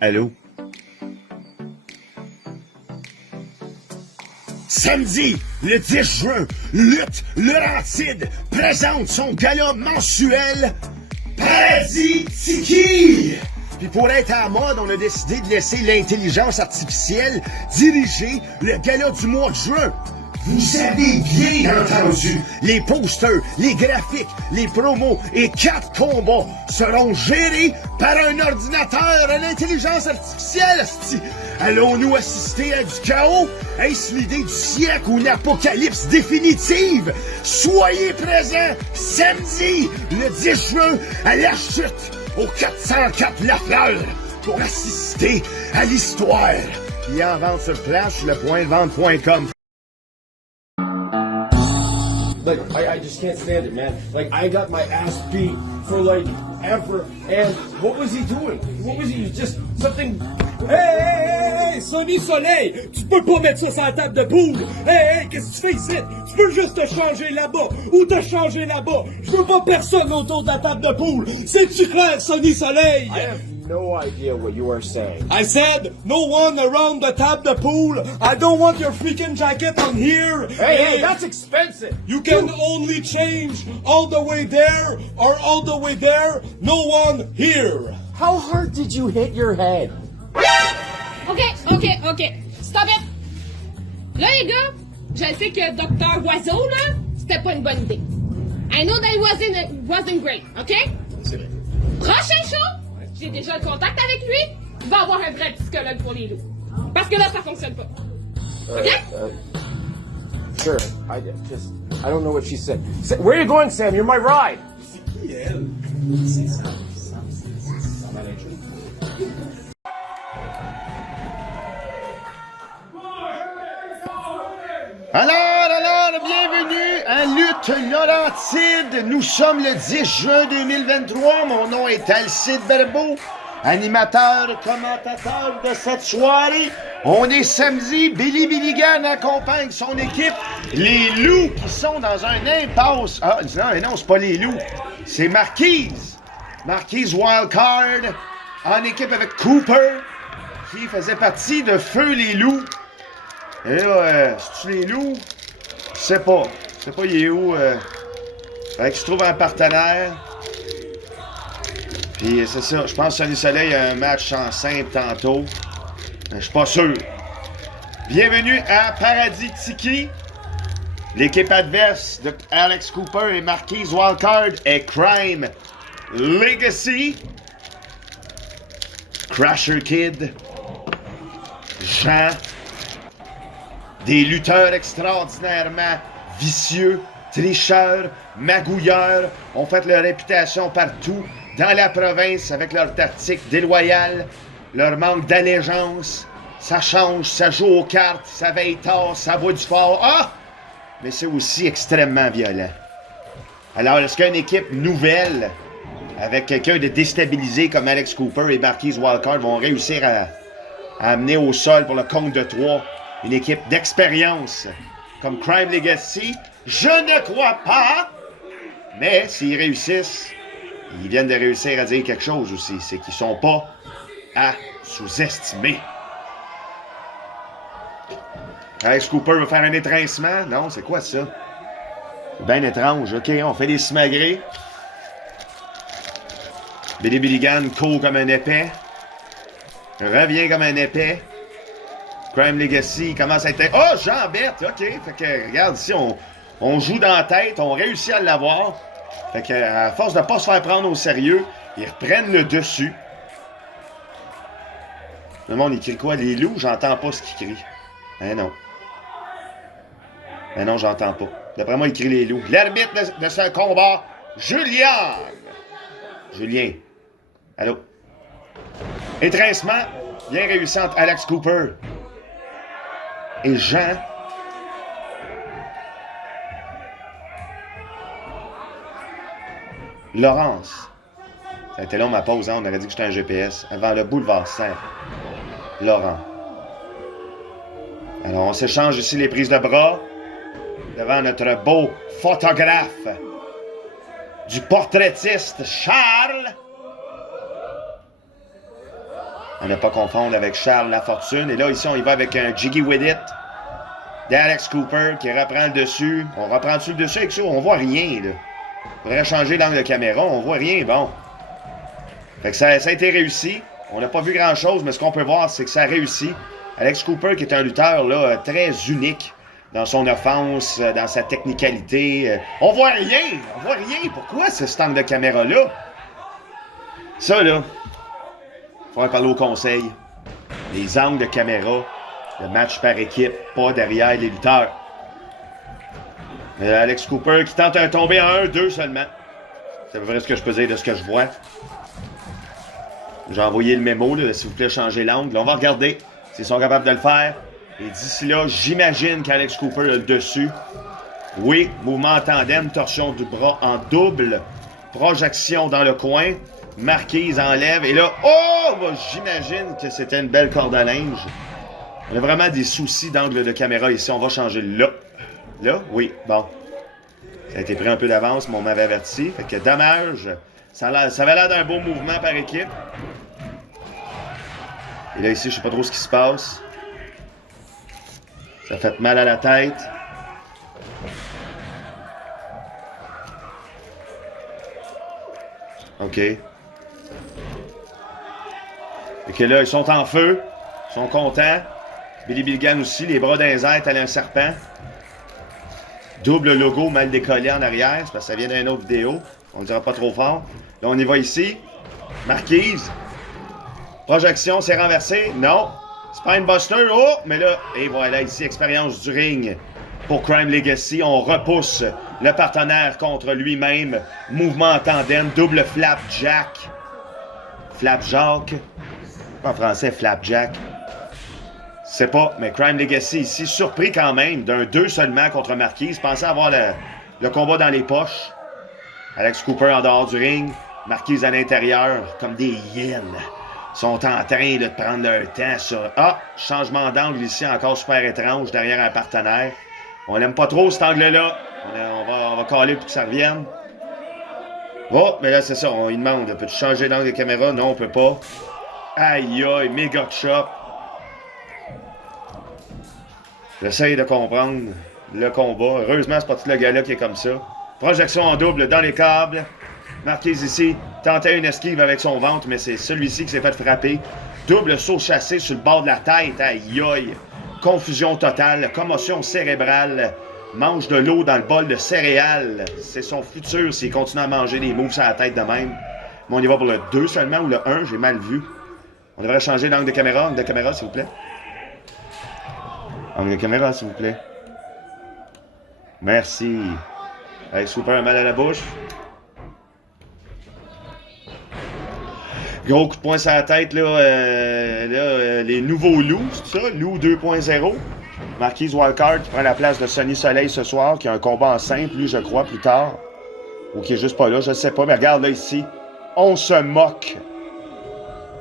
Allô? Samedi, le 10 juin, Lutte Laurentide présente son gala mensuel Paradis Tiki! Puis pour être à la mode, on a décidé de laisser l'intelligence artificielle diriger le gala du mois de juin. Vous avez bien entendu, les posters, les graphiques, les promos et 4 combats seront gérés par un ordinateur à l'intelligence artificielle, asti. Allons-nous assister à du chaos? Est-ce l'idée du siècle ou une apocalypse définitive? Soyez présents samedi, le 10 juin, à la chute, au 404 Lafleur, pour assister à l'histoire. Il y a en vente sur place sur lepointdevente.com. Like, I just can't stand it, man. Like, I got my ass beat for, like, ever. And what was he doing? What was he? Just something... Hey, Sonny Soleil, tu peux pas mettre ça sur la table de boule. Hey, qu'est-ce que tu fais ici? Tu peux juste te changer là-bas ou te changer là-bas. Je veux pas personne autour de la table de poule. C'est-tu clair, Sonny Soleil? I have no idea what you are saying. I said, no one around the table de poule. I don't want your freaking jacket on here. Hey, that's expensive. You can only change all the way there or all the way there. No one here. How hard did you hit your head? OK. Stop it! Là, les gars, je sais que Dr. Oiseau, là, c'était pas une bonne idée. I know that it wasn't great, OK? Prochain show, j'ai déjà le contact avec lui, il va avoir un vrai psychologue pour les loups. Parce que là, ça fonctionne pas. OK? Sure, I don't know what she said. Where are you going, Sam? You're my ride. C'est qui, elle? C'est ça. Alors, bienvenue à Lutte Laurentide. Nous sommes le 10 juin 2023. Mon nom est Alcide Barbeau, animateur, commentateur de cette soirée. On est samedi. Billy Billigan accompagne son équipe. Les loups qui sont dans un impasse. Ah, non, c'est pas les loups. C'est Marquise. Marquise Wildcard en équipe avec Cooper qui faisait partie de Feu les loups. Et là, c'est-tu les loups? Je sais pas. Je sais pas il est où. Fait qu'il se trouve un partenaire. Puis c'est ça. Je pense que Sonny Soleil a un match en simple tantôt. Je suis pas sûr. Bienvenue à Paradis Tiki. L'équipe adverse de Alex Cooper et Marquise Wildcard est Crime Legacy. Crasher Kid. Jean. Des lutteurs extraordinairement vicieux, tricheurs, magouilleurs, ont fait leur réputation partout dans la province avec leurs tactiques déloyales, leur manque d'allégeance. Ça change, ça joue aux cartes, ça veille tard, ça vaut du fort. Ah! Mais c'est aussi extrêmement violent. Alors, est-ce qu'une équipe nouvelle, avec quelqu'un de déstabilisé comme Alex Cooper et Marquise Wildcard, vont réussir à amener au sol pour le compte de 3 une équipe d'expérience comme Crime Legacy? Je ne crois pas! Mais s'ils réussissent, ils viennent de réussir à dire quelque chose aussi. C'est qu'ils sont pas à sous-estimer. Alex Cooper veut faire un étrincement? Non, c'est quoi ça? C'est bien étrange. OK, on fait des simagrées. Billy Billigan court comme un épais. Revient comme un épais. Crime Legacy commence à être... Oh, Jean-Bert! OK. Fait que, regarde, ici, on joue dans la tête, on réussit à l'avoir. Fait que, à force de pas se faire prendre au sérieux, ils reprennent le dessus. Le monde, il crie quoi? Les loups? J'entends pas ce qu'ils crient. Eh non. Eh non, j'entends pas. D'après moi, il crie les loups. L'arbitre de ce combat, Julien. Julien. Allô? Étrincement, bien réussi entre Alex Cooper et Jean. Laurence. Ça a été long ma pause, hein? On aurait dit que j'étais un GPS. Avant le boulevard Saint. Laurent. Alors, on s'échange ici les prises de bras. devant notre beau photographe du portraitiste Charles. À ne pas confondre avec Charles Lafortune. Et là, ici, on y va avec un Jiggy With It d'Alex Cooper qui reprend le dessus. On reprend-tu le dessus avec ça? On voit rien, là. Il faudrait changer l'angle de caméra. On voit rien, bon. Fait que ça a été réussi. On n'a pas vu grand-chose, mais ce qu'on peut voir, c'est que ça a réussi. Alex Cooper, qui est un lutteur là, très unique dans son offense, dans sa technicalité. On voit rien! On voit rien! Pourquoi ce angle de caméra-là? Ça, là, il faudrait parler au conseil. Les angles de caméra, le match par équipe, pas derrière les lutteurs. Alex Cooper qui tente un tombé en 1-2 seulement. C'est à peu près ce que je peux dire de ce que je vois. J'ai envoyé le mémo, là, s'il vous plaît, changez l'angle. On va regarder s'ils sont capables de le faire. Et d'ici là, j'imagine qu'Alex Cooper a le dessus. Oui, mouvement en tandem, torsion du bras en double. Projection dans le coin. Marquise enlève. Et là, oh! Bah, j'imagine que c'était une belle corde à linge. On a vraiment des soucis d'angle de caméra ici. On va changer là. Là? Oui, bon. Ça a été pris un peu d'avance, mais on m'avait averti. Fait que dommage. Ça avait l'air d'un beau mouvement par équipe. Et là, ici, je sais pas trop ce qui se passe. Ça fait mal à la tête. OK. Et que là, ils sont en feu. Ils sont contents. Billy Billigan aussi, les bras dans les airs, tel un serpent. Double logo mal décollé en arrière, c'est parce que ça vient d'une autre vidéo. On ne dira pas trop fort. Là, on y va ici. Marquise. Projection, c'est renversé. Non. Spinebuster. Oh! Mais là, et voilà, ici, expérience du ring pour Crime Legacy. On repousse le partenaire contre lui-même. Mouvement en tandem. Double flapjack. Flapjack. En français, flapjack. Je sais pas, mais Crime Legacy ici, surpris quand même d'un 2 seulement contre Marquise. Pensait avoir le combat dans les poches. Alex Cooper en dehors du ring. Marquise à l'intérieur, comme des hyènes. Sont en train de prendre leur temps sur... Ah! Changement d'angle ici, encore super étrange, derrière un partenaire. On n'aime pas trop cet angle-là. On va caler pour que ça revienne. Oh, mais là, c'est ça, on lui demande. Peux-tu changer d'angle de caméra? Non, on peut pas. Aïe, aïe, méga chop. J'essaye de comprendre le combat. Heureusement, c'est pas tout le gars-là qui est comme ça. Projection en double dans les câbles. Marquise ici. Tentait une esquive avec son ventre, mais c'est celui-ci qui s'est fait frapper. Double saut chassé sur le bord de la tête. Aïe aïe. Confusion totale. Commotion cérébrale. Mange de l'eau dans le bol de céréales. C'est son futur s'il continue à manger des moves sur la tête de même. Mais on y va pour le 2 seulement ou le 1, j'ai mal vu. On devrait changer l'angle de caméra. Angle de caméra, s'il vous plaît. Angle de caméra, s'il vous plaît. Merci. Avec super mal à la bouche. Gros coup de poing sur la tête, là, les nouveaux loups, c'est ça? Loup 2.0. Marquise Wildcard qui prend la place de Sonny Soleil ce soir, qui a un combat en simple, lui, je crois, plus tard. Ou qui est juste pas là, je sais pas. Mais regarde, là, ici, on se moque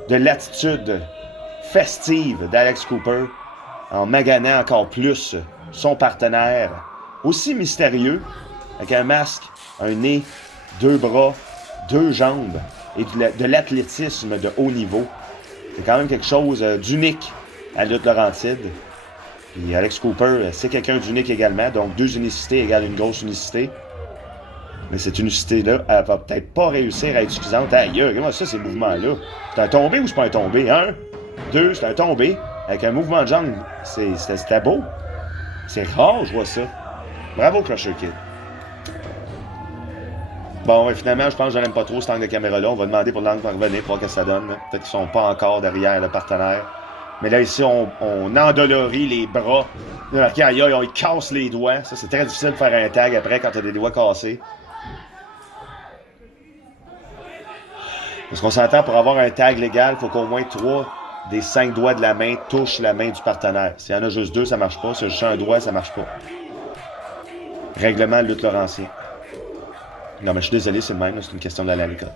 de l'attitude festive d'Alex Cooper en maganant encore plus son partenaire, aussi mystérieux, avec un masque, un nez, 2 bras, 2 jambes et de l'athlétisme de haut niveau. C'est quand même quelque chose d'unique à la lutte Laurentide. Et Alex Cooper, c'est quelqu'un d'unique également, donc 2 unicités égale une grosse unicité. Mais cette unicité-là, elle va peut-être pas réussir à être suffisante. Aïe, regarde ça, ces mouvements-là. C'est un tombé ou c'est pas un tombé? 1, 2, c'est un tombé. Avec un mouvement de jambe, c'était beau. C'est rare, je vois ça. Bravo, Crusher Kid. Bon, finalement, je pense que je n'aime pas trop cet angle de caméra-là. On va demander pour l'angle pour revenir, pour voir ce que ça donne. Peut-être qu'ils sont pas encore derrière le partenaire. Mais là, ici, on endolorit les bras. Là, aïe, on casse les doigts. Ça, c'est très difficile de faire un tag après quand tu as des doigts cassés. Parce qu'on s'entend, pour avoir un tag légal, il faut qu'au moins 3 des 5 doigts de la main touchent la main du partenaire. S'il y en a juste 2, ça marche pas. Si juste un doigt, ça marche pas. Règlement lutte Laurentien. Non, mais je suis désolé, c'est le même. C'est une question de la l'école.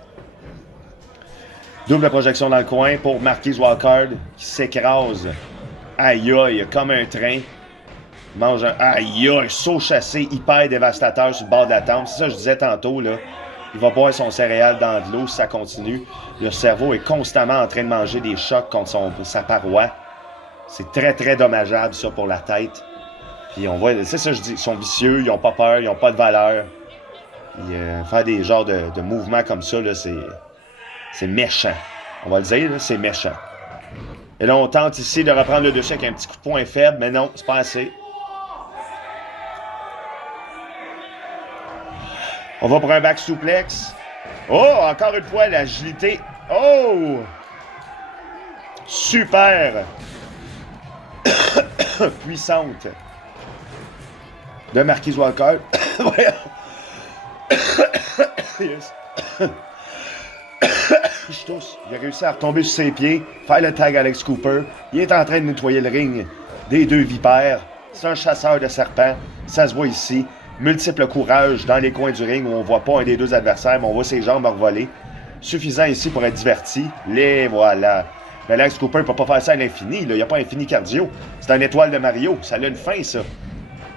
Double projection dans le coin pour Marquise Wildcard qui s'écrase. Aïe aïe, comme un train. Il mange un... Aïe, un saut chassé hyper dévastateur sur le bord de la tempe. C'est ça que je disais tantôt, là. Il va boire son céréale dans de l'eau si ça continue. Le cerveau est constamment en train de manger des chocs contre sa paroi. C'est très, très dommageable, ça, pour la tête. Puis on voit... C'est ça que je dis. Ils sont vicieux, ils ont pas peur, ils ont pas de valeur. Puis, faire des genres de mouvements comme ça, là, c'est méchant. On va le dire, là, c'est méchant. Et là, on tente ici de reprendre le dessus avec un petit coup de poing faible, mais non, c'est pas assez. On va pour un back suplex. Oh, encore une fois, l'agilité. Oh! Super! Puissante. De Marquise Walker. Yes. Je tousse. Il a réussi à retomber sur ses pieds, faire le tag Alex Cooper. Il est en train de nettoyer le ring des deux vipères. C'est un chasseur de serpents. Ça se voit ici. Multiple courage dans les coins du ring où on voit pas un des deux adversaires, mais on voit ses jambes revoler. Suffisant ici pour être diverti. Les voilà. Mais Alex Cooper ne peut pas faire ça à l'infini. Il n'y a pas infini cardio. C'est une étoile de Mario. Ça a une fin, ça.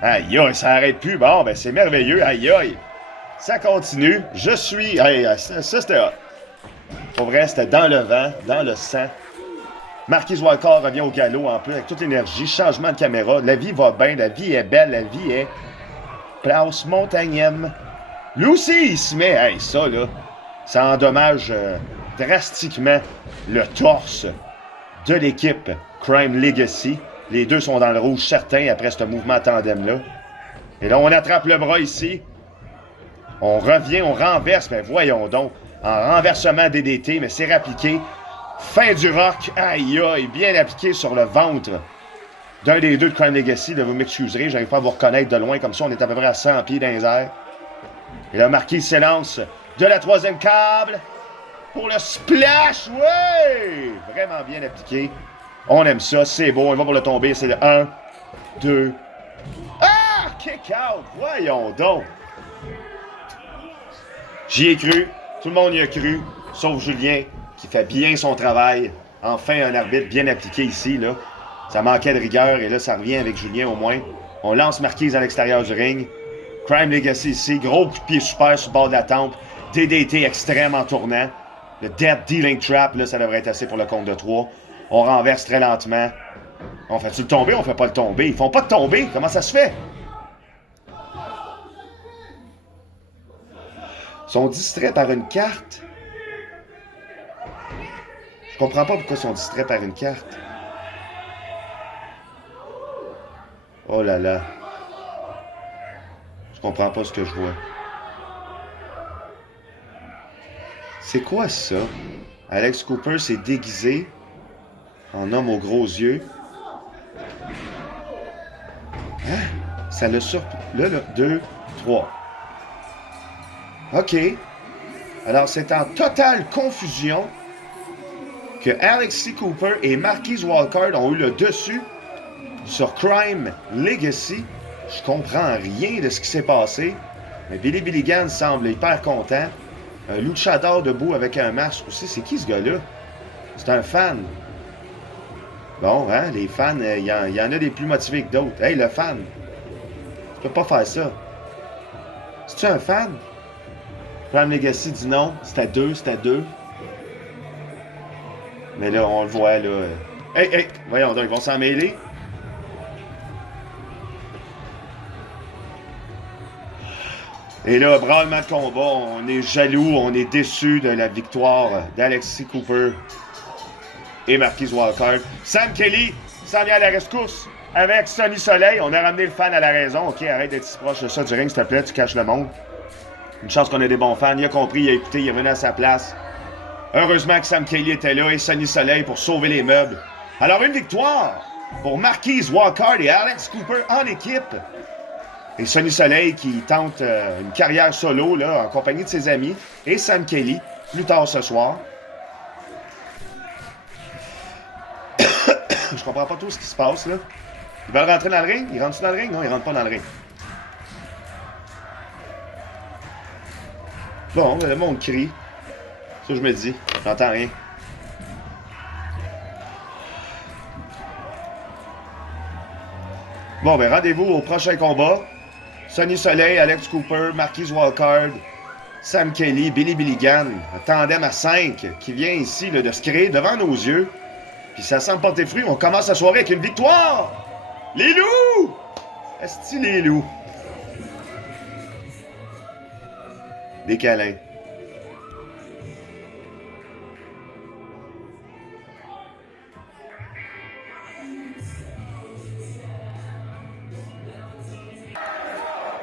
Aïe, aïe, ça arrête plus. Bon, ben c'est merveilleux. Aïe, aïe. Ça continue. Je suis... Aïe, ça c'était hot. Pour vrai, c'était dans le vent, dans le sang. Marquise Walker revient au galop en plus avec toute l'énergie. Changement de caméra. La vie va bien. La vie est belle. La vie est... Place Montagnème. Lui aussi, il se met... Hey, ça, là, ça endommage drastiquement le torse de l'équipe Crime Legacy. Les deux sont dans le rouge certain après ce mouvement tandem-là. Et là, on attrape le bras ici. On revient, on renverse. Mais voyons donc. En renversement DDT, mais c'est appliqué. Fin du rock. Aïe, aïe, bien appliqué sur le ventre d'un des deux de Crime Legacy. Là, vous m'excuserez, j'arrive pas à vous reconnaître de loin. Comme ça, on est à peu près à 100 pieds dans les airs. Et là, Marquise s'élance de la troisième câble pour le splash. Ouais! Vraiment bien appliqué. On aime ça, c'est beau. On va pour le tomber. C'est le 1, 2. Ah! Kick out! Voyons donc. J'y ai cru. Tout le monde y a cru. Sauf Julien, qui fait bien son travail. Enfin, un arbitre bien appliqué ici, là. Ça manquait de rigueur et là, ça revient avec Julien au moins. On lance Marquise à l'extérieur du ring. Crime Legacy ici. Gros coup de pied super sur le bord de la tempe. DDT extrême en tournant. Le Dead Dealing Trap, là, ça devrait être assez pour le compte de 3. On renverse très lentement. On fait-tu le tomber? On fait pas le tomber. Ils font pas de tomber. Comment ça se fait? Ils sont distraits par une carte. Je comprends pas pourquoi ils sont distraits par une carte. Oh là là. Je comprends pas ce que je vois. C'est quoi ça? Alex Cooper s'est déguisé en homme aux gros yeux. Hein? Ça le surprend. Là, 2, 3. OK. Alors, c'est en totale confusion que Alex Cooper et Marquise Walker ont eu le dessus sur Crime Legacy. Je comprends rien de ce qui s'est passé. Mais Billy Billigan semble hyper content. Un luchador debout avec un masque aussi. C'est qui ce gars-là? C'est un fan. Bon, hein, les fans, il y en a des plus motivés que d'autres. Hey, le fan! Tu peux pas faire ça. C'est-tu un fan? Crime Legacy dit non. C'était 2. Mais là, on le voit, là. Hey! Voyons donc, ils vont s'en mêler. Et là, bravement de combat, on est jaloux, on est déçu de la victoire d'Alexis Cooper et Marquise Walker. Sam Kelly s'en vient à la rescousse avec Sonny Soleil. On a ramené le fan à la raison. OK, arrête d'être si proche de ça du ring, s'il te plaît, tu caches le monde. Une chance qu'on a des bons fans. Il a compris, il a écouté, il est venu à sa place. Heureusement que Sam Kelly était là et Sonny Soleil pour sauver les meubles. Alors, une victoire pour Marquise Walker et Alex Cooper en équipe. Et Sonny Soleil qui tente une carrière solo là, en compagnie de ses amis. Et Sam Kelly, plus tard ce soir. Je comprends pas tout ce qui se passe là. Ils veulent rentrer dans le ring? Ils rentrent dans le ring? Non, ils rentrent pas dans le ring. Bon, le monde crie. Ça je me dis. J'entends rien. Bon, ben rendez-vous au prochain combat. Sonny Soleil, Alex Cooper, Marquise Wildcard, Sam Kelly, Billy Billigan, un tandem à 5 qui vient ici là, de se créer devant nos yeux. Puis ça semble porter fruit. On commence la soirée avec une victoire! Les loups! Est-ce les loups? Des câlins.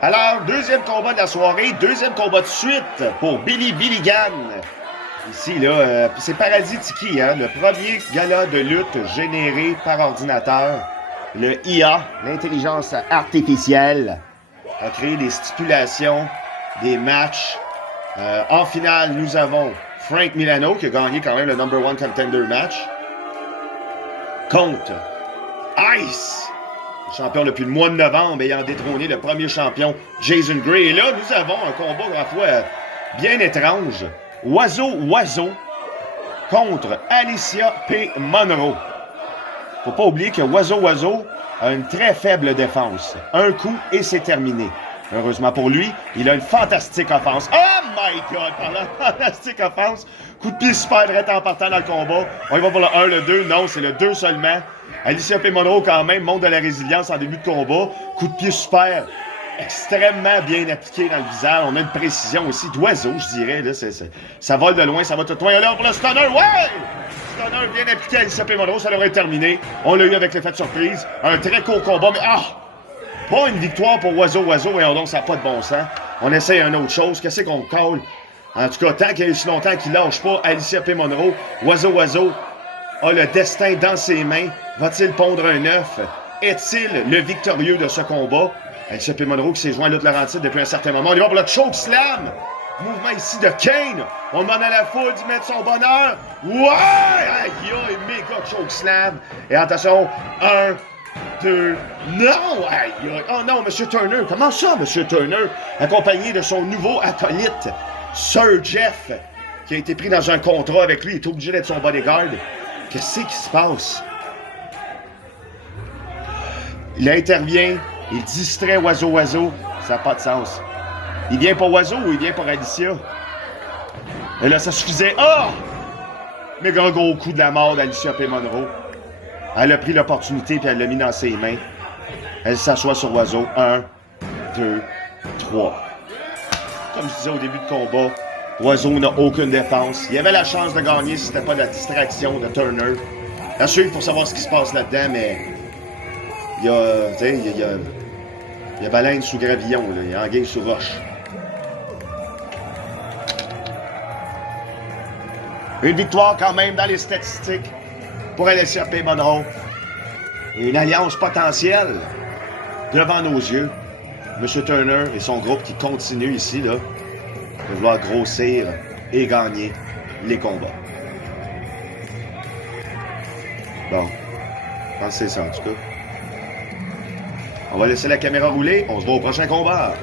Alors, deuxième combat de la soirée, deuxième combat de suite pour Billy Billigan. Ici, là, c'est Paradis Tiki, hein, le premier gala de lutte généré par ordinateur. Le IA, l'intelligence artificielle, a créé des stipulations, des matchs. En finale, nous avons Frank Milano, qui a gagné quand même le number 1 contender match, contre Ice, champion depuis le mois de novembre, ayant détrôné le premier champion Jason Gray. Et là, nous avons un combat, à la fois, bien étrange. Oiseau contre Alicia P. Monroe. Faut pas oublier que Oiseau a une très faible défense. Un coup et c'est terminé. Heureusement pour lui, il a une fantastique offense. Oh my God! Par la fantastique offense, coup de pied super direct en partant dans le combat. On y va pour le 1, le 2. Non, c'est le 2 seulement. Alicia P. Monroe, quand même, montre de la résilience en début de combat. Coup de pied super, extrêmement bien appliqué dans le visage. On a une précision aussi d'oiseau, je dirais. Là, ça vole de loin, ça va tout loin. Alors pour le stunner, ouais! Stunner bien appliqué à Alicia P. Monroe, ça devrait être terminé. On l'a eu avec l'effet de surprise. Un très court combat, mais pas une victoire pour Oiseau, voyons donc, ça n'a pas de bon sens. On essaye une autre chose. Qu'est-ce qu'on colle? En tout cas, tant qu'il y a eu si longtemps qu'il lâche pas Alicia P. Monroe, Oiseau a le destin dans ses mains. Va-t-il pondre un œuf? Est-il le victorieux de ce combat? Alicia P. Monroe qui s'est joint à l'autre Laurentide depuis un certain moment. On y va pour le choke slam! Mouvement ici de Kane. On demande à la foule d'y mettre son bonheur. Ouais! Aïe, aïe, méga choke slam. Et attention, 1, 2, non! Aïe, aïe. Oh non, M. Turner. Comment ça, M. Turner? Accompagné de son nouveau acolyte, Sir Jeff, qui a été pris dans un contrat avec lui. Il est obligé d'être son bodyguard. Qu'est-ce qui se passe? Il intervient. Il distrait Oiseau. Ça n'a pas de sens. Il vient pour Oiseau ou il vient pour Alicia? Et là, ça suffisait. Méga gros coup de la mort d'Alicia P. Monroe. Elle a pris l'opportunité puis elle l'a mis dans ses mains. Elle s'assoit sur Oiseau. 1, 2, 3. Comme je disais au début de combat, Oiseau n'a aucune défense. Il avait la chance de gagner si c'était pas de la distraction de Turner. À suivre pour savoir ce qui se passe là-dedans, mais il y a baleine sous gravillon, là. Il y a anguille sous roche. Une victoire quand même dans les statistiques pour Alicia P. Monroe. Et une alliance potentielle devant nos yeux. M. Turner et son groupe qui continuent ici, là, de vouloir grossir et gagner les combats. Bon, je pense que c'est ça en tout cas. On va laisser la caméra rouler. On se voit au prochain combat.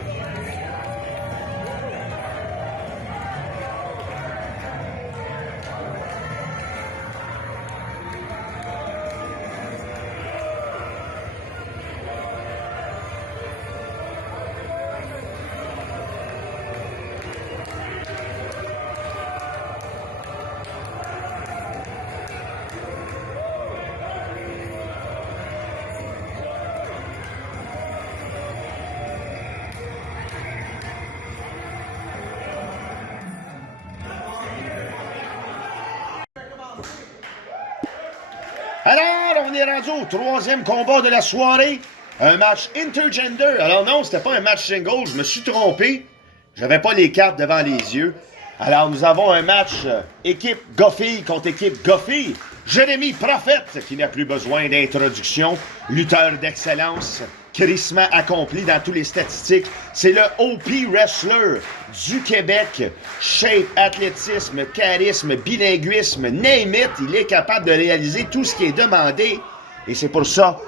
Alors, on est rendu au troisième combat de la soirée. Un match intergender. Alors non, c'était pas un match single, je me suis trompé. J'avais pas les cartes devant les yeux. Alors, nous avons un match équipe Goffey contre équipe Goffey. Jérémy Prophète, qui n'a plus besoin d'introduction. Lutteur d'excellence. Crissement accompli dans tous les statistiques. C'est le OP Wrestler du Québec. Shape, athlétisme, charisme, bilinguisme, name it. Il est capable de réaliser tout ce qui est demandé. Et c'est pour ça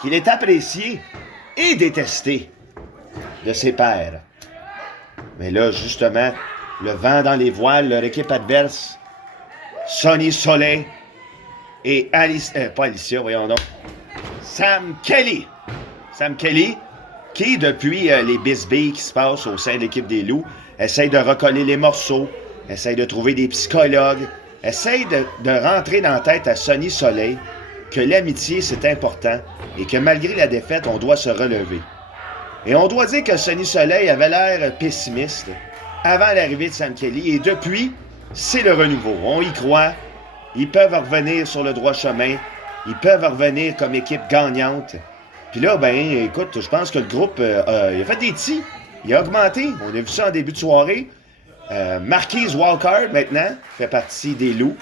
qu'il est apprécié et détesté de ses pairs. Mais là, justement, le vent dans les voiles, leur équipe adverse, Sonny Soleil et pas Alicia, voyons donc, Sam Kelly. Sam Kelly, qui, depuis les bisbilles qui se passent au sein de l'équipe des Loups, essaye de recoller les morceaux, essaye de trouver des psychologues, essaye de rentrer dans la tête à Sonny Soleil que l'amitié, c'est important et que malgré la défaite, on doit se relever. Et on doit dire que Sonny Soleil avait l'air pessimiste avant l'arrivée de Sam Kelly et depuis, c'est le renouveau. On y croit. Ils peuvent revenir sur le droit chemin. Ils peuvent revenir comme équipe gagnante. Puis là, ben, écoute, je pense que le groupe, il a fait des petits. Il a augmenté. On a vu ça en début de soirée. Marquise Walker, maintenant, fait partie des Loups.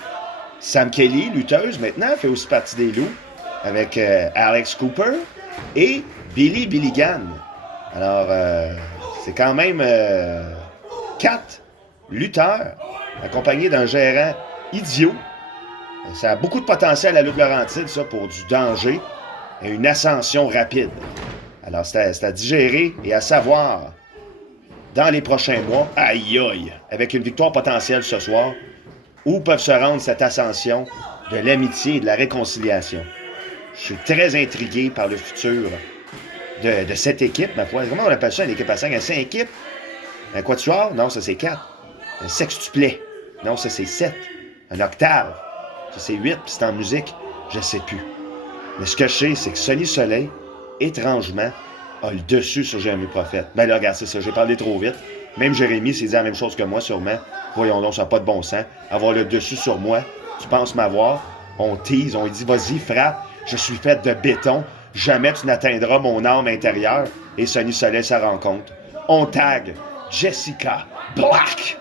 Sam Kelly, lutteuse, maintenant, fait aussi partie des Loups. Avec Alex Cooper et Billy Billigan. Alors, c'est quand même 4 lutteurs accompagnés d'un gérant idiot. Ça a beaucoup de potentiel à la lutte Laurentide, ça, pour du danger et une ascension rapide. Alors, c'est à digérer et à savoir dans les prochains mois, aïe aïe, avec une victoire potentielle ce soir, où peuvent se rendre cette ascension de l'amitié et de la réconciliation. Je suis très intrigué par le futur de cette équipe, ma foi. Comment on appelle ça, une équipe à 5? Un 5 équipes? Un quatuor? Non, ça c'est 4. Un sextuplet? Non, ça c'est 7. Un octave? Ça c'est 8, puis c'est en musique? Je sais plus. Mais ce que je sais, c'est que Sonny Soleil, étrangement, a le dessus sur Jérémy Prophète. Ben là, regarde, c'est ça, j'ai parlé trop vite. Même Jérémy s'est dit la même chose que moi, sûrement. Voyons donc, ça n'a pas de bon sens. Avoir le dessus sur moi, tu penses m'avoir? On tease, on dit, vas-y, frappe, je suis fait de béton, jamais tu n'atteindras mon âme intérieure. Et Sonny Soleil se rend compte. On tag Jessica Black,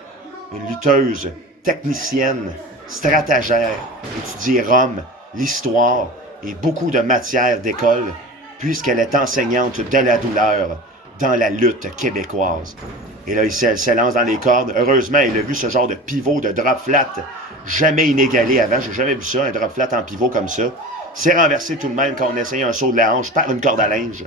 une lutteuse, technicienne, stratagère, étudie Rome, l'histoire et beaucoup de matières d'école, puisqu'elle est enseignante de la douleur dans la lutte québécoise. Et là, ici, elle s'élance dans les cordes. Heureusement, elle a vu ce genre de pivot, de drop flat, jamais inégalé avant. J'ai jamais vu ça, un drop flat en pivot comme ça. C'est renversé tout de même quand on essaye un saut de la hanche par une corde à linge.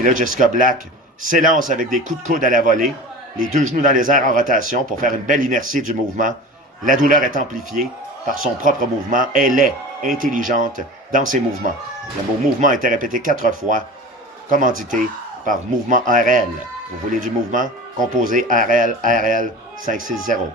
Et là, Jessica Black s'élance avec des coups de coude à la volée, les 2 genoux dans les airs en rotation pour faire une belle inertie du mouvement. La douleur est amplifiée par son propre mouvement. Elle est intelligente dans ses mouvements. Le mot mouvement a été répété 4 fois, commandité par Mouvement RL. Vous voulez du mouvement? Composé RL 560.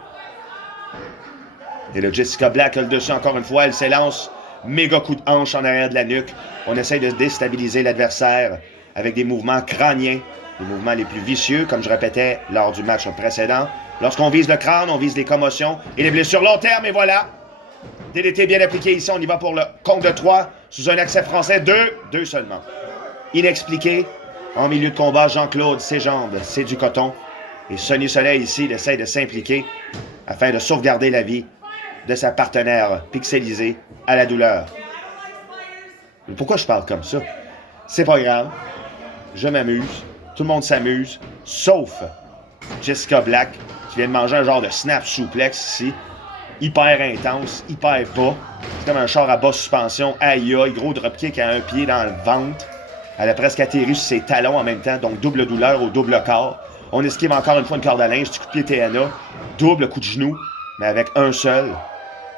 Et le Jessica Black a le dessus encore une fois. Elle s'élance. Méga coup de hanche en arrière de la nuque. On essaye de déstabiliser l'adversaire avec des mouvements crâniens, les mouvements les plus vicieux, comme je répétais lors du match précédent. Lorsqu'on vise le crâne, on vise les commotions et les blessures long terme, et voilà! DDT bien appliqué ici, on y va pour le compte de 3, sous un accès français, 2 seulement. Inexpliqué, en milieu de combat, Jean-Claude, ses jambes, c'est du coton. Et Sonny Soleil ici, il essaie de s'impliquer afin de sauvegarder la vie de sa partenaire pixelisée à la douleur. Mais pourquoi je parle comme ça? C'est pas grave. Je m'amuse. Tout le monde s'amuse. Sauf Jessica Black, qui vient de manger un genre de snap souplex ici. Hyper intense, hyper bas. C'est comme un char à basse suspension. Aïe aïe, gros dropkick à un pied dans le ventre. Elle a presque atterri sur ses talons en même temps, donc double douleur au double corps. On esquive encore une fois une corde à linge, petit coup de pied TNA, double coup de genou, mais avec un seul.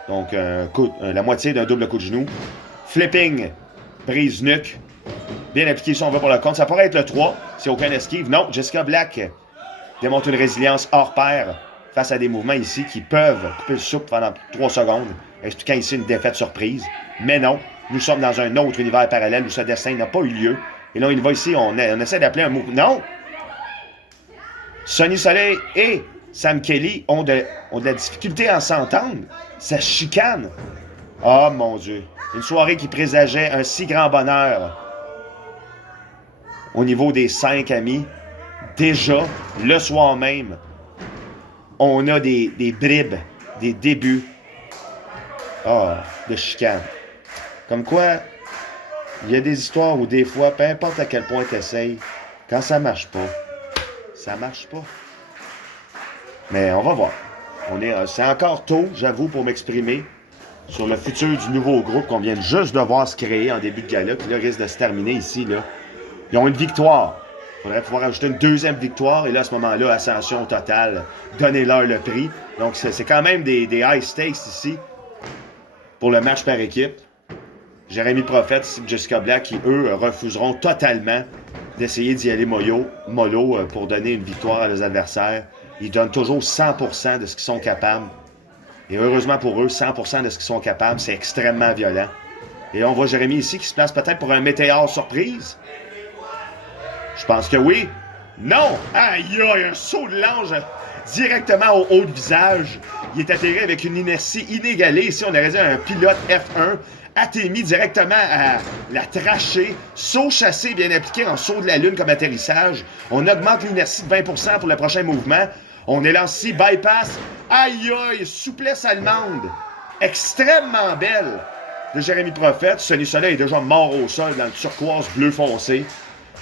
Donc la moitié d'un double coup de genou. Flipping, brise nuque. Bien appliqué si on va pour le compte. Ça pourrait être le 3, si aucun esquive. Non, Jessica Black démontre une résilience hors pair face à des mouvements ici qui peuvent couper le soupe pendant 3 secondes, expliquant ici une défaite surprise. Mais non, nous sommes dans un autre univers parallèle où ce dessin n'a pas eu lieu. Et là, il va ici, on essaie d'appeler un mouvement. Non! Sonny Soleil et Sam Kelly ont de la difficulté à s'entendre. Ça chicane. Oh mon Dieu. Une soirée qui présageait un si grand bonheur au niveau des 5 amis. Déjà, le soir même, on a des bribes, des débuts de chicane. Comme quoi, il y a des histoires où des fois, peu importe à quel point tu essayes, quand ça marche pas, ça marche pas. Mais on va voir. C'est encore tôt, j'avoue, pour m'exprimer sur le futur du nouveau groupe qu'on vient juste de voir se créer en début de gala, qui là risque de se terminer ici. Là. Ils ont une victoire. Il faudrait pouvoir ajouter une 2e victoire, et là, à ce moment-là, ascension totale. Donnez-leur le prix. Donc, c'est quand même des high stakes ici pour le match par équipe. Jérémy Prophet, Jessica Black, qui, eux, refuseront totalement d'essayer d'y aller mollo pour donner une victoire à leurs adversaires. Ils donnent toujours 100% de ce qu'ils sont capables. Et heureusement pour eux, 100% de ce qu'ils sont capables, c'est extrêmement violent. Et on voit Jérémy ici qui se place peut-être pour un météore surprise. Je pense que oui. Non! Aïe, aïe, un saut de l'ange directement au haut du visage. Il est atterri avec une inertie inégalée. Ici, on aurait dit un pilote F1 atterri directement à la trachée. Saut chassé bien appliqué en saut de la lune comme atterrissage. On augmente l'inertie de 20% pour le prochain mouvement. On élance ici, bypass. Aïe, aïe, souplesse allemande. Extrêmement belle de Jérémy Prophet. Sonny Soleil est déjà mort au sol dans le turquoise bleu foncé.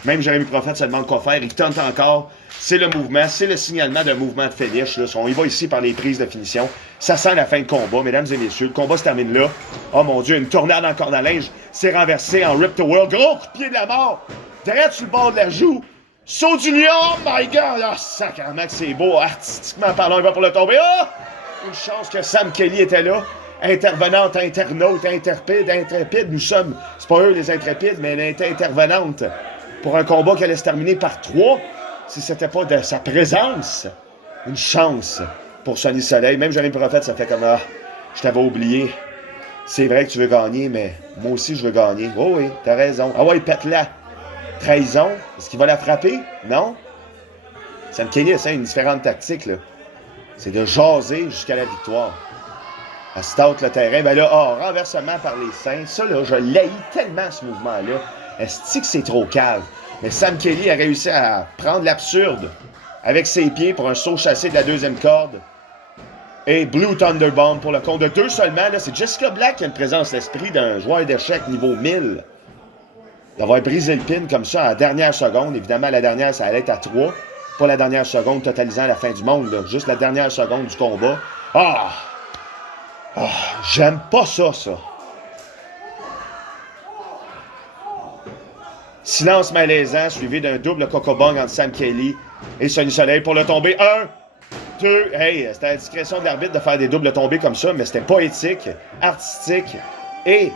Même Jérémy Prophet se demande quoi faire. Il tente encore. C'est le mouvement. C'est le signalement d'un mouvement de finish. Là. On y va ici par les prises de finition. Ça sent la fin de combat, mesdames et messieurs. Le combat se termine là. Oh mon Dieu, une tornade en corde à linge. C'est renversé en Rip the World. Gros coup de pied de la mort. Direct sur le bord de la joue. Saut du lion. Oh my God. Ah, sacrément que c'est beau. Artistiquement parlant, il va pour le tomber. Oh! Une chance que Sam Kelly était là. Intervenante, internaute, intrépide. Nous sommes, c'est pas eux les intrépides, mais elle était intervenante pour un combat qui allait se terminer par 3, si c'était pas de sa présence. Une chance pour Sonny Soleil. Même Jérémy Prophet, ça fait comme, ah, je t'avais oublié. C'est vrai que tu veux gagner, mais moi aussi, je veux gagner. Oh oui, t'as raison. Ah ouais, pète-la. Trahison. Est-ce qu'il va la frapper? Non. Sam Kelly essaie une différente tactique, là. C'est de jaser jusqu'à la victoire. Elle starte le terrain. Ben là, renversement par les seins. Ça, là, je l'haïs tellement, ce mouvement-là. Est-ce que c'est trop cave? Mais Sam Kelly a réussi à prendre l'absurde avec ses pieds pour un saut chassé de la deuxième corde. Et Blue Thunderbomb pour le compte de 2 seulement. Là, c'est Jessica Black qui a une présence d'esprit d'un joueur d'échecs niveau 1000. D'avoir brisé le pin comme ça en dernière seconde. Évidemment, la dernière, ça allait être à 3. Pas la dernière seconde totalisant la fin du monde. Là. Juste la dernière seconde du combat. J'aime pas ça. Silence malaisant, suivi d'un double coco-bong entre Sam Kelly et Sonny Soleil pour le tomber. 1, 2. Hey, c'était à la discrétion de l'arbitre de faire des doubles tombés comme ça, mais c'était poétique, artistique et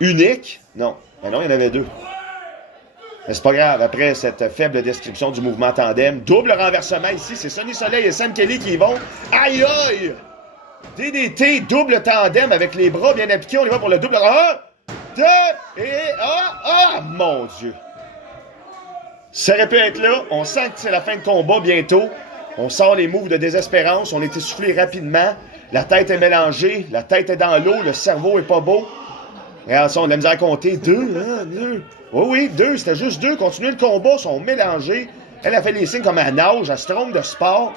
unique. Non, il y en avait 2. Mais c'est pas grave, après cette faible description du mouvement tandem, double renversement ici, c'est Sonny Soleil et Sam Kelly qui y vont. Aïe aïe! DDT, double tandem avec les bras bien appliqués, on y va pour le double. 1, 2, et... mon Dieu! Ça aurait pu être là. On sent que c'est la fin de combat bientôt. On sort les moves de désespérance. On est essoufflé rapidement. La tête est mélangée. La tête est dans l'eau. Le cerveau est pas beau. Regarde ça, on a de la misère à compter. 2, 2. Oui, 2. C'était juste 2. Continuez le combat. Ils sont mélangés. Elle a fait les signes comme elle nage. Elle se trompe de sport.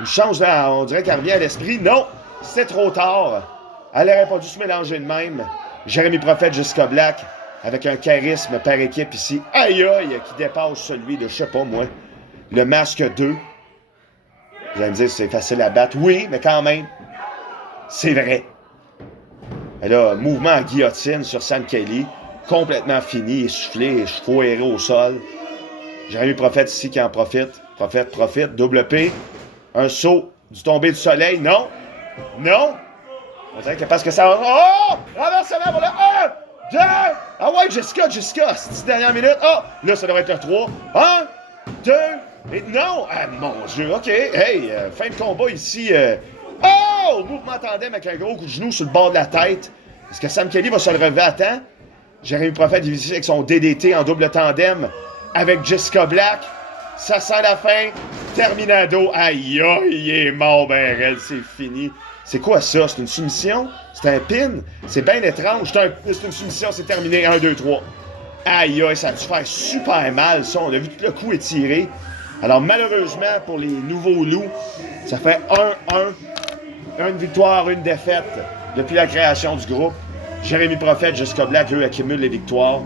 Une chance, là, on dirait qu'elle revient à l'esprit. Non! C'est trop tard. Elle n'aurait pas dû se mélanger de même. Jérémy Prophet, Jessica Black, avec un charisme par équipe ici. Aïe aïe, qui dépasse celui de, je sais pas moi, le masque 2. Vous allez me dire, c'est facile à battre. Oui, mais quand même, c'est vrai. Et là, mouvement en guillotine sur Sam Kelly. Complètement fini, essoufflé, chevaux aérés au sol. Jérémy Prophet ici qui en profite. Prophet, double P. Un saut du tombé du soleil. Non! Non! On dirait que parce que ça... Oh! Renversement pour le 1, 2... Ah ouais, Jessica, c'est dernière minute. Là, ça devrait être le 3. 1, 2... Et non! Ah, mon Dieu, OK. Hey, fin de combat ici. Mouvement tandem avec un gros coup de genou sur le bord de la tête. Est-ce que Sam Kelly va se le relever à temps? Jérémy Prophet est ici avec son DDT en double tandem avec Jessica Black. Ça sent la fin. Terminado. Aïe, aïe, il est mort, ben raide, c'est fini. C'est quoi ça? C'est une soumission? C'est un pin? C'est bien étrange. C'est une soumission, c'est terminé. 1, 2, 3. Aïe, aïe, ça a dû faire super mal, ça. On a vu tout le coup étiré. Alors, malheureusement, pour les nouveaux loups, ça fait 1-1. Une victoire, une défaite depuis la création du groupe. Jérémy Prophet, Jessica Black, eux, accumulent les victoires.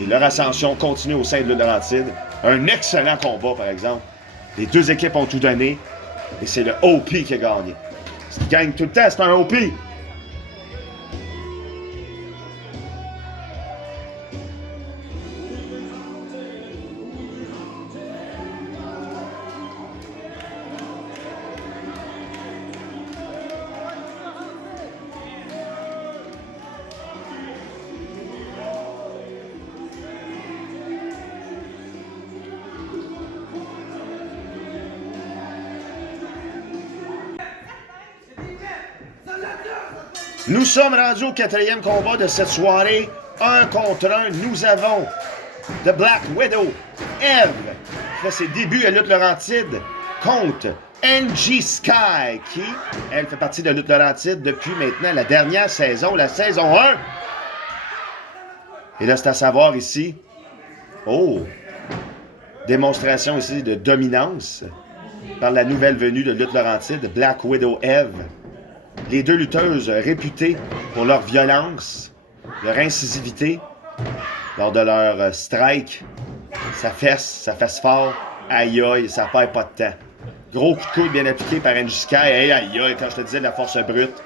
Et leur ascension continue au sein de l'Atlantide. Un excellent combat, par exemple. Les deux équipes ont tout donné. Et c'est le OP qui a gagné. Ce qui gagne tout le temps, c'est un OP. Nous sommes rendus au 4e combat de cette soirée. 1 contre 1. Nous avons The Black Widow, Eve, qui fait ses débuts à Lutte Laurentide, contre Angie Sky, qui, elle, fait partie de Lutte Laurentide depuis maintenant la dernière saison, la saison 1. Et là, c'est à savoir ici, oh, démonstration ici de dominance par la nouvelle venue de Lutte Laurentide, Black Widow Eve. Les deux lutteuses réputées pour leur violence, leur incisivité lors de leur strike. Ça fesse fort, aïe aïe, ça perd pas de temps. Gros coup de coude bien appliqué par Angie Sky, aïe aïe, quand je te disais de la force brute.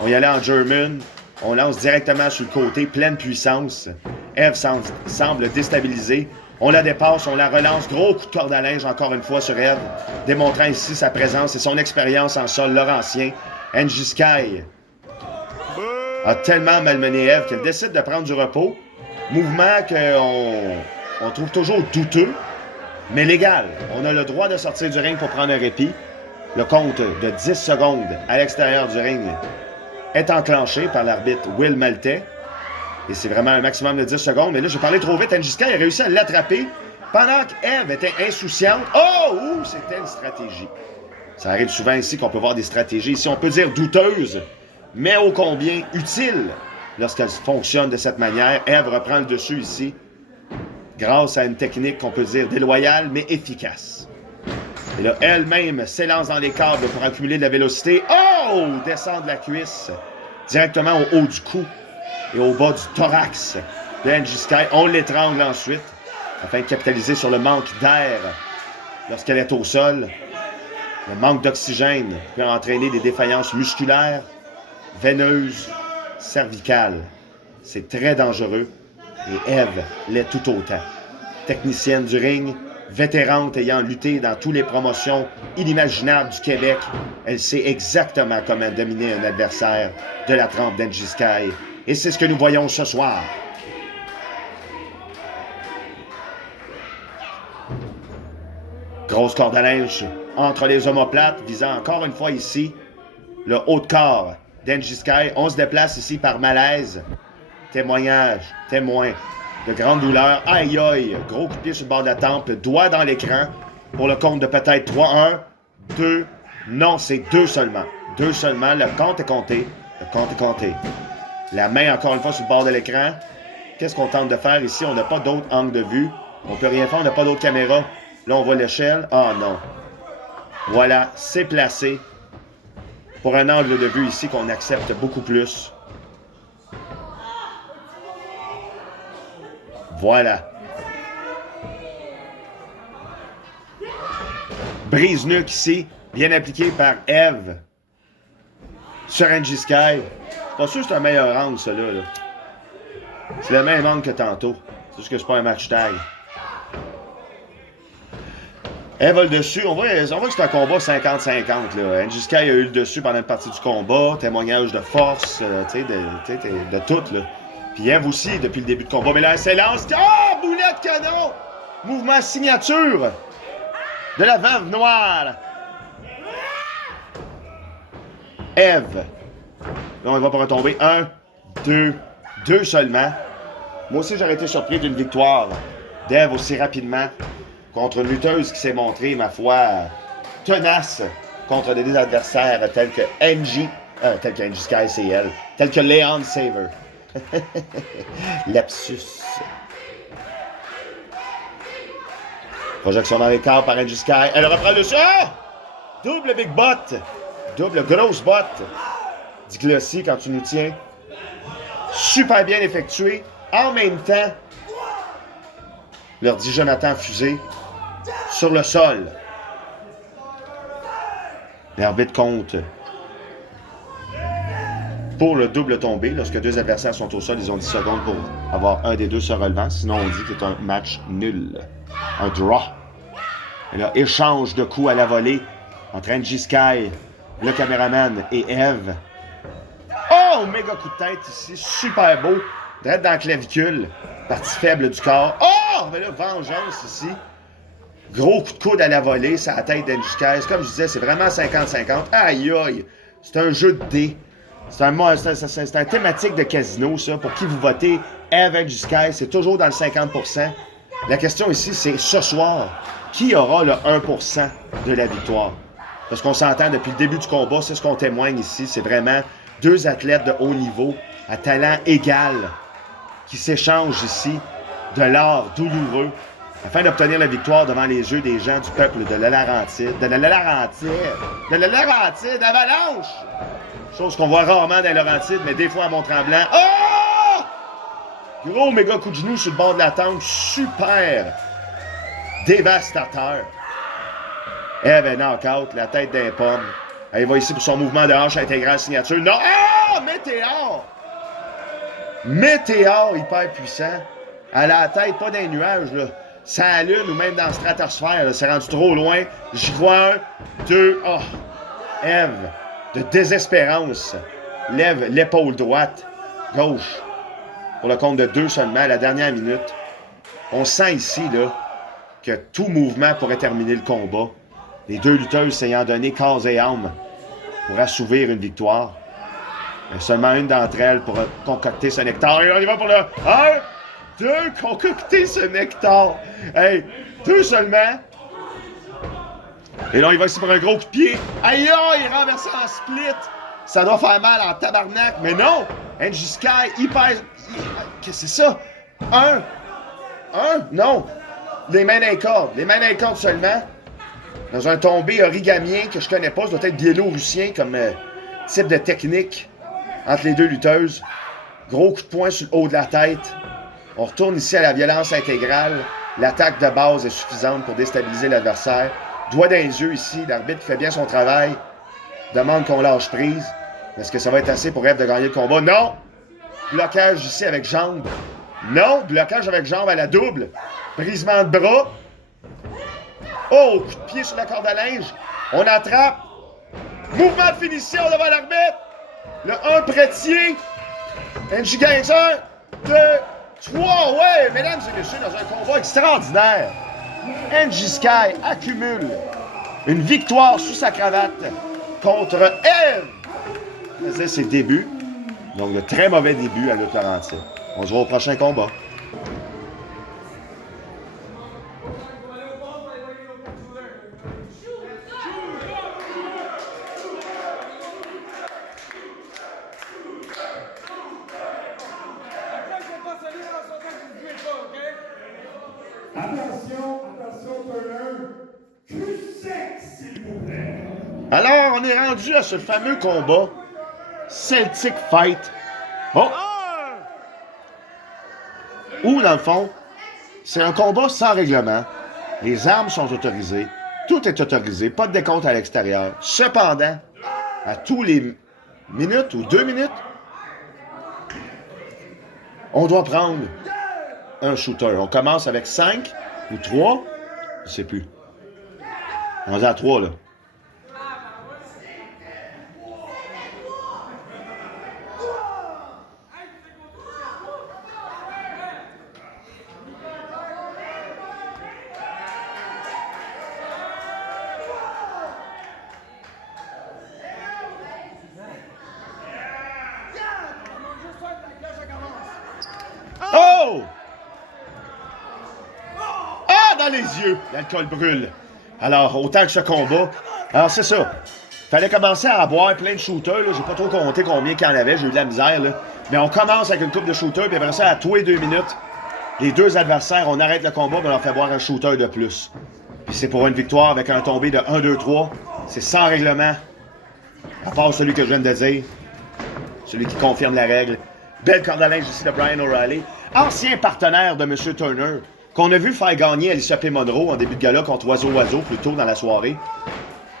On y allait en German, on lance directement sur le côté, pleine puissance. Eve semble déstabilisée. On la dépasse, on la relance. Gros coup de corde à linge encore une fois sur Eve, démontrant ici sa présence et son expérience en sol laurentien. Angie Sky a tellement malmené Eve qu'elle décide de prendre du repos. Mouvement qu'on trouve toujours douteux, mais légal. On a le droit de sortir du ring pour prendre un répit. Le compte de 10 secondes à l'extérieur du ring est enclenché par l'arbitre Will Maltais. Et c'est vraiment un maximum de 10 secondes. Mais là, j'ai parlé trop vite. Angie Sky a réussi à l'attraper pendant qu'Eve était insouciante. Oh! C'était une stratégie. Ça arrive souvent ici qu'on peut voir des stratégies. Ici, on peut dire douteuses, mais ô combien utiles lorsqu'elles fonctionnent de cette manière. Eve reprend le dessus ici grâce à une technique qu'on peut dire déloyale, mais efficace. Et là, elle-même s'élance dans les câbles pour accumuler de la vélocité. Oh! Descend de la cuisse directement au haut du cou et au bas du thorax de Angie Sky. On l'étrangle ensuite afin de capitaliser sur le manque d'air lorsqu'elle est au sol. Le manque d'oxygène peut entraîner des défaillances musculaires, veineuses, cervicales. C'est très dangereux et Eve l'est tout autant. Technicienne du ring, vétérante ayant lutté dans toutes les promotions inimaginables du Québec, elle sait exactement comment dominer un adversaire de la trempe d'Angie Sky. Et c'est ce que nous voyons ce soir. Grosse corde à linge entre les omoplates, visant encore une fois ici le haut de corps d'Angie Sky. On se déplace ici par malaise. Témoin de grande douleur. Aïe aïe, gros coup de pied sur le bord de la tempe, doigt dans l'écran pour le compte de peut-être 3-1, 2, non, c'est 2 seulement. 2 seulement, le compte est compté. Le compte est compté. La main encore une fois sur le bord de l'écran. Qu'est-ce qu'on tente de faire ici? On n'a pas d'autre angle de vue. On peut rien faire, on n'a pas d'autre caméra. Là, on voit l'échelle. Ah non. Voilà, c'est placé pour un angle de vue ici qu'on accepte beaucoup plus. Voilà. Brise-nuque ici, bien appliqué par Eve sur Angie Sky. Pas sûr que c'est un meilleur angle, celui-là. Là. C'est le même angle que tantôt. C'est juste que c'est pas un match tag. Eve a le dessus. On voit que c'est un combat 50-50. Là. Angie Sky a eu le dessus pendant une partie du combat. Témoignage de force, de tout. Là. Puis Eve aussi, depuis le début de combat. Mais là, elle s'élance. Oh! Boulet de canon! Mouvement signature de la Veuve Noire. Eve. Là, on va pas retomber. 1, 2, 2 seulement. Moi aussi, j'aurais été surpris d'une victoire d'Eve aussi rapidement contre une lutteuse qui s'est montrée, ma foi, tenace contre des adversaires tels que Angie Sky, c'est elle, tels que Leon Saver. Lapsus. Projection dans les corps par Angie Sky. Elle reprend le dessus. Ah! Double big bot. Double grosse botte. Dit Glossy quand tu nous tiens. Super bien effectué. En même temps, leur dit Jonathan Fusé sur le sol. L'arbitre compte pour le double tombé. Lorsque deux adversaires sont au sol, ils ont 10 secondes pour avoir un des deux se relevant. Sinon, on dit que c'est un match nul. Un draw. Et là, échange de coups à la volée entre Angie Sky, le caméraman, et Eve. Oh, méga coup de tête ici. Super beau. Direct dans la clavicule. Partie faible du corps. Oh, mais là, vengeance ici. Gros coup de coude à la volée, c'est la tête d'Angie Sky. Comme je disais, c'est vraiment 50-50. Aïe, aïe. C'est un jeu de dés. C'est un thématique de casino, ça. Pour qui vous votez, Eve Sky, c'est toujours dans le 50%. La question ici, c'est ce soir, qui aura le 1% de la victoire? Parce qu'on s'entend depuis le début du combat, c'est ce qu'on témoigne ici. C'est vraiment deux athlètes de haut niveau, à talent égal, qui s'échangent ici de l'art douloureux afin d'obtenir la victoire devant les yeux des gens du peuple de la Laurentide. De la Laurentide, Avalanche! Chose qu'on voit rarement dans la Laurentide, mais des fois à Mont-Tremblant. Oh! Gros méga coup de genou sur le bord de la tente. Super! Dévastateur. Eve est knock-out, la tête d'un pomme. Elle va ici pour son mouvement de hanche intégral signature. Non! Ah! Météore! Météore hyper puissant. Elle a la tête, pas dans les nuages, là. Sans la lune ou même dans la stratosphère, c'est rendu trop loin. J'y vois 1, 2, oh! Eve, de désespérance, lève l'épaule droite, gauche, pour le compte de 2 seulement, à la dernière minute. On sent ici, là, que tout mouvement pourrait terminer le combat. Les deux lutteuses s'ayant donné corps et âme pour assouvir une victoire. Mais seulement une d'entre elles pour concocter ce nectar. Et on y va pour le 1, 2, concocter ce nectar. Hey, 2 seulement. Et là, il va ici pour un gros coup de pied. Aïe, il renverse en split. Ça doit faire mal en tabarnak. Mais non! Angie Sky, hyper... Qu'est-ce que c'est ça? 1. Non. Les mains d'un corps. Les mains d'un corps seulement. Dans un tombé origamien que je connais pas. Ça doit être biélorussien comme type de technique entre les deux lutteuses. Gros coup de poing sur le haut de la tête. On retourne ici à la violence intégrale. L'attaque de base est suffisante pour déstabiliser l'adversaire. Doigt dans les yeux ici. L'arbitre qui fait bien son travail. Demande qu'on lâche prise. Est-ce que ça va être assez pour Eve de gagner le combat? Non! Blocage ici avec jambe. Non! Blocage avec jambe à la double. Brisement de bras. Oh! Coup de pied sur la corde à linge. On attrape. Mouvement de finition devant l'arbitre. Le 1 prêtier. Angie gagne 1, 2, 3. Ouais! Mesdames et messieurs, dans un combat extraordinaire. Angie Sky accumule une victoire sous sa cravate contre Eve. C'est ses débuts. Donc, de très mauvais débuts à l'Atlantide. On se voit au prochain combat. Alors, on est rendu à ce fameux combat Celtic Fight. Oh! Où, dans le fond, c'est un combat sans règlement. Les armes sont autorisées. Tout est autorisé. Pas de décompte à l'extérieur. Cependant, à tous les minutes ou 2 minutes, on doit prendre un shooter. On commence avec 5 ou 3. Je sais plus. On est à 3, là. Oh! Ah, dans les yeux! L'alcool brûle. Alors, autant que ce combat. Alors, c'est ça. Fallait commencer à boire plein de shooters. J'ai pas trop compté combien qu'il y en avait. J'ai eu de la misère. Là. Mais on commence avec une coupe de shooters. Puis après ça, à tous les 2 minutes, les deux adversaires, on arrête le combat. Mais on leur fait boire un shooter de plus. Puis c'est pour une victoire avec un tombé de 1, 2, 3. C'est sans règlement. À part celui que je viens de dire. Celui qui confirme la règle. Belle corde à linge ici de Brian O'Reilly. Ancien partenaire de M. Turner, qu'on a vu faire gagner Alicia P. Monroe en début de gala contre Oiseau plus tôt dans la soirée.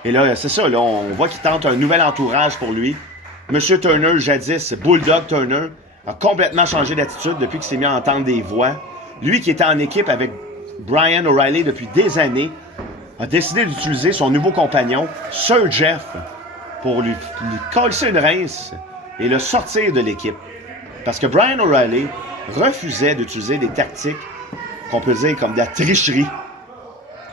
Et là, c'est ça, là, on voit qu'il tente un nouvel entourage pour lui. M. Turner, jadis Bulldog Turner, a complètement changé d'attitude depuis qu'il s'est mis à entendre des voix. Lui qui était en équipe avec Brian O'Reilly depuis des années, a décidé d'utiliser son nouveau compagnon, Sir Jeff, pour lui coller une rince et le sortir de l'équipe. Parce que Brian O'Reilly refusait d'utiliser des tactiques qu'on peut dire comme de la tricherie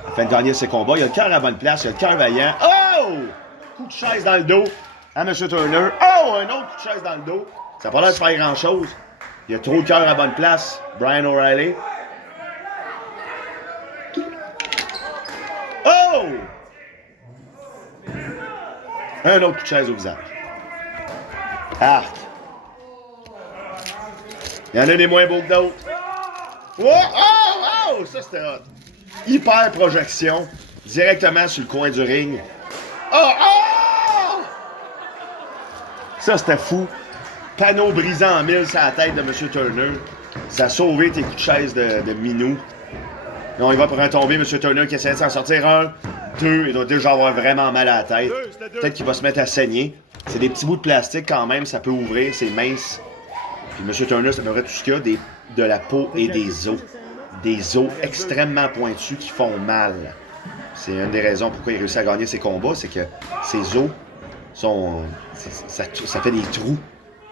afin de gagner ses combats. Il a le cœur à la bonne place, il a le cœur vaillant. Oh! Coup de chaise dans le dos. à M. Turner. Oh, un autre coup de chaise dans le dos. Ça n'a pas l'air de faire grand-chose. Il a trop le cœur à bonne place, Brian O'Reilly. Oh! Un autre coup de chaise au visage. Ah! Il y en a des moins beaux que d'autres. Oh! Oh! Oh! Ça, c'était hot. Hyper projection. Directement sur le coin du ring. Oh! Oh! Ça, c'était fou. Panneau brisant en mille sur la tête de M. Turner. Ça a sauvé tes coups de chaise de Minou. Là, on y va pour un tombé. M. Turner qui essaie de s'en sortir. 1, 2. Il doit déjà avoir vraiment mal à la tête. Peut-être qu'il va se mettre à saigner. C'est des petits bouts de plastique quand même. Ça peut ouvrir. C'est mince. Puis M. Turner, c'est à peu près tout ce qu'il y a. De la peau et des os. Des os extrêmement pointus qui font mal. C'est une des raisons pourquoi il réussit à gagner ses combats. C'est que ses os sont... Ça fait des trous.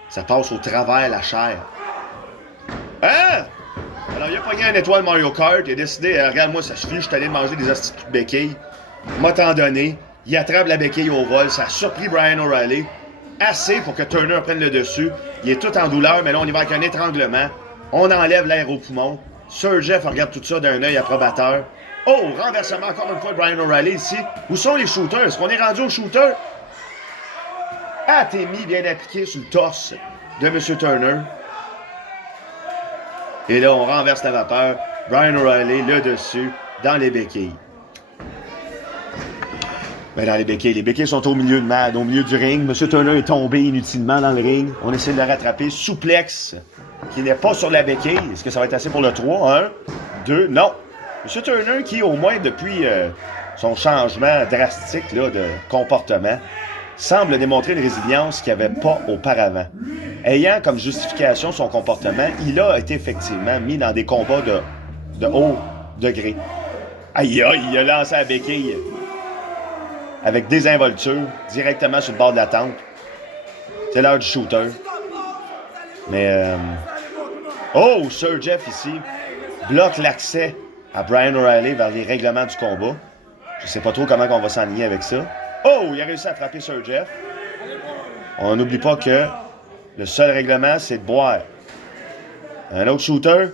Ça passe au travers la chair. Hein? Alors, il a pogné un étoile Mario Kart. Il a décidé, regarde-moi, ça suffit, je suis allé manger des hosties de béquilles. Il m'a tant donné. Il attrape la béquille au vol. Ça a surpris Brian O'Reilly. Assez pour que Turner prenne le dessus. Il est tout en douleur, mais là, on y va avec un étranglement. On enlève l'air au poumon. Sir Jeff regarde tout ça d'un œil approbateur. Oh, renversement encore une fois de Brian O'Reilly ici. Où sont les shooters? Est-ce qu'on est rendu au shooter? Atemi bien appliqué sur le torse de M. Turner. Et là, on renverse la vapeur. Brian O'Reilly, le dessus, dans les béquilles. Ben, dans les béquilles. Les béquilles sont au milieu du ring. M. Turner est tombé inutilement dans le ring. On essaie de le rattraper. Souplex, qui n'est pas sur la béquille. Est-ce que ça va être assez pour le 3? 1, 2, non. M. Turner, qui, au moins depuis son changement drastique là, de comportement, semble démontrer une résilience qu'il n'y avait pas auparavant. Ayant comme justification son comportement, il a été effectivement mis dans des combats de haut degré. Aïe aïe, il a lancé la béquille avec désinvolture directement sur le bord de la tente. C'est l'heure du shooter. Mais... Oh, Sir Jeff ici bloque l'accès à Brian O'Reilly vers les règlements du combat. Je sais pas trop comment on va s'enligner avec ça. Oh, il a réussi à frapper Sir Jeff. On n'oublie pas que le seul règlement, c'est de boire. Un autre shooter.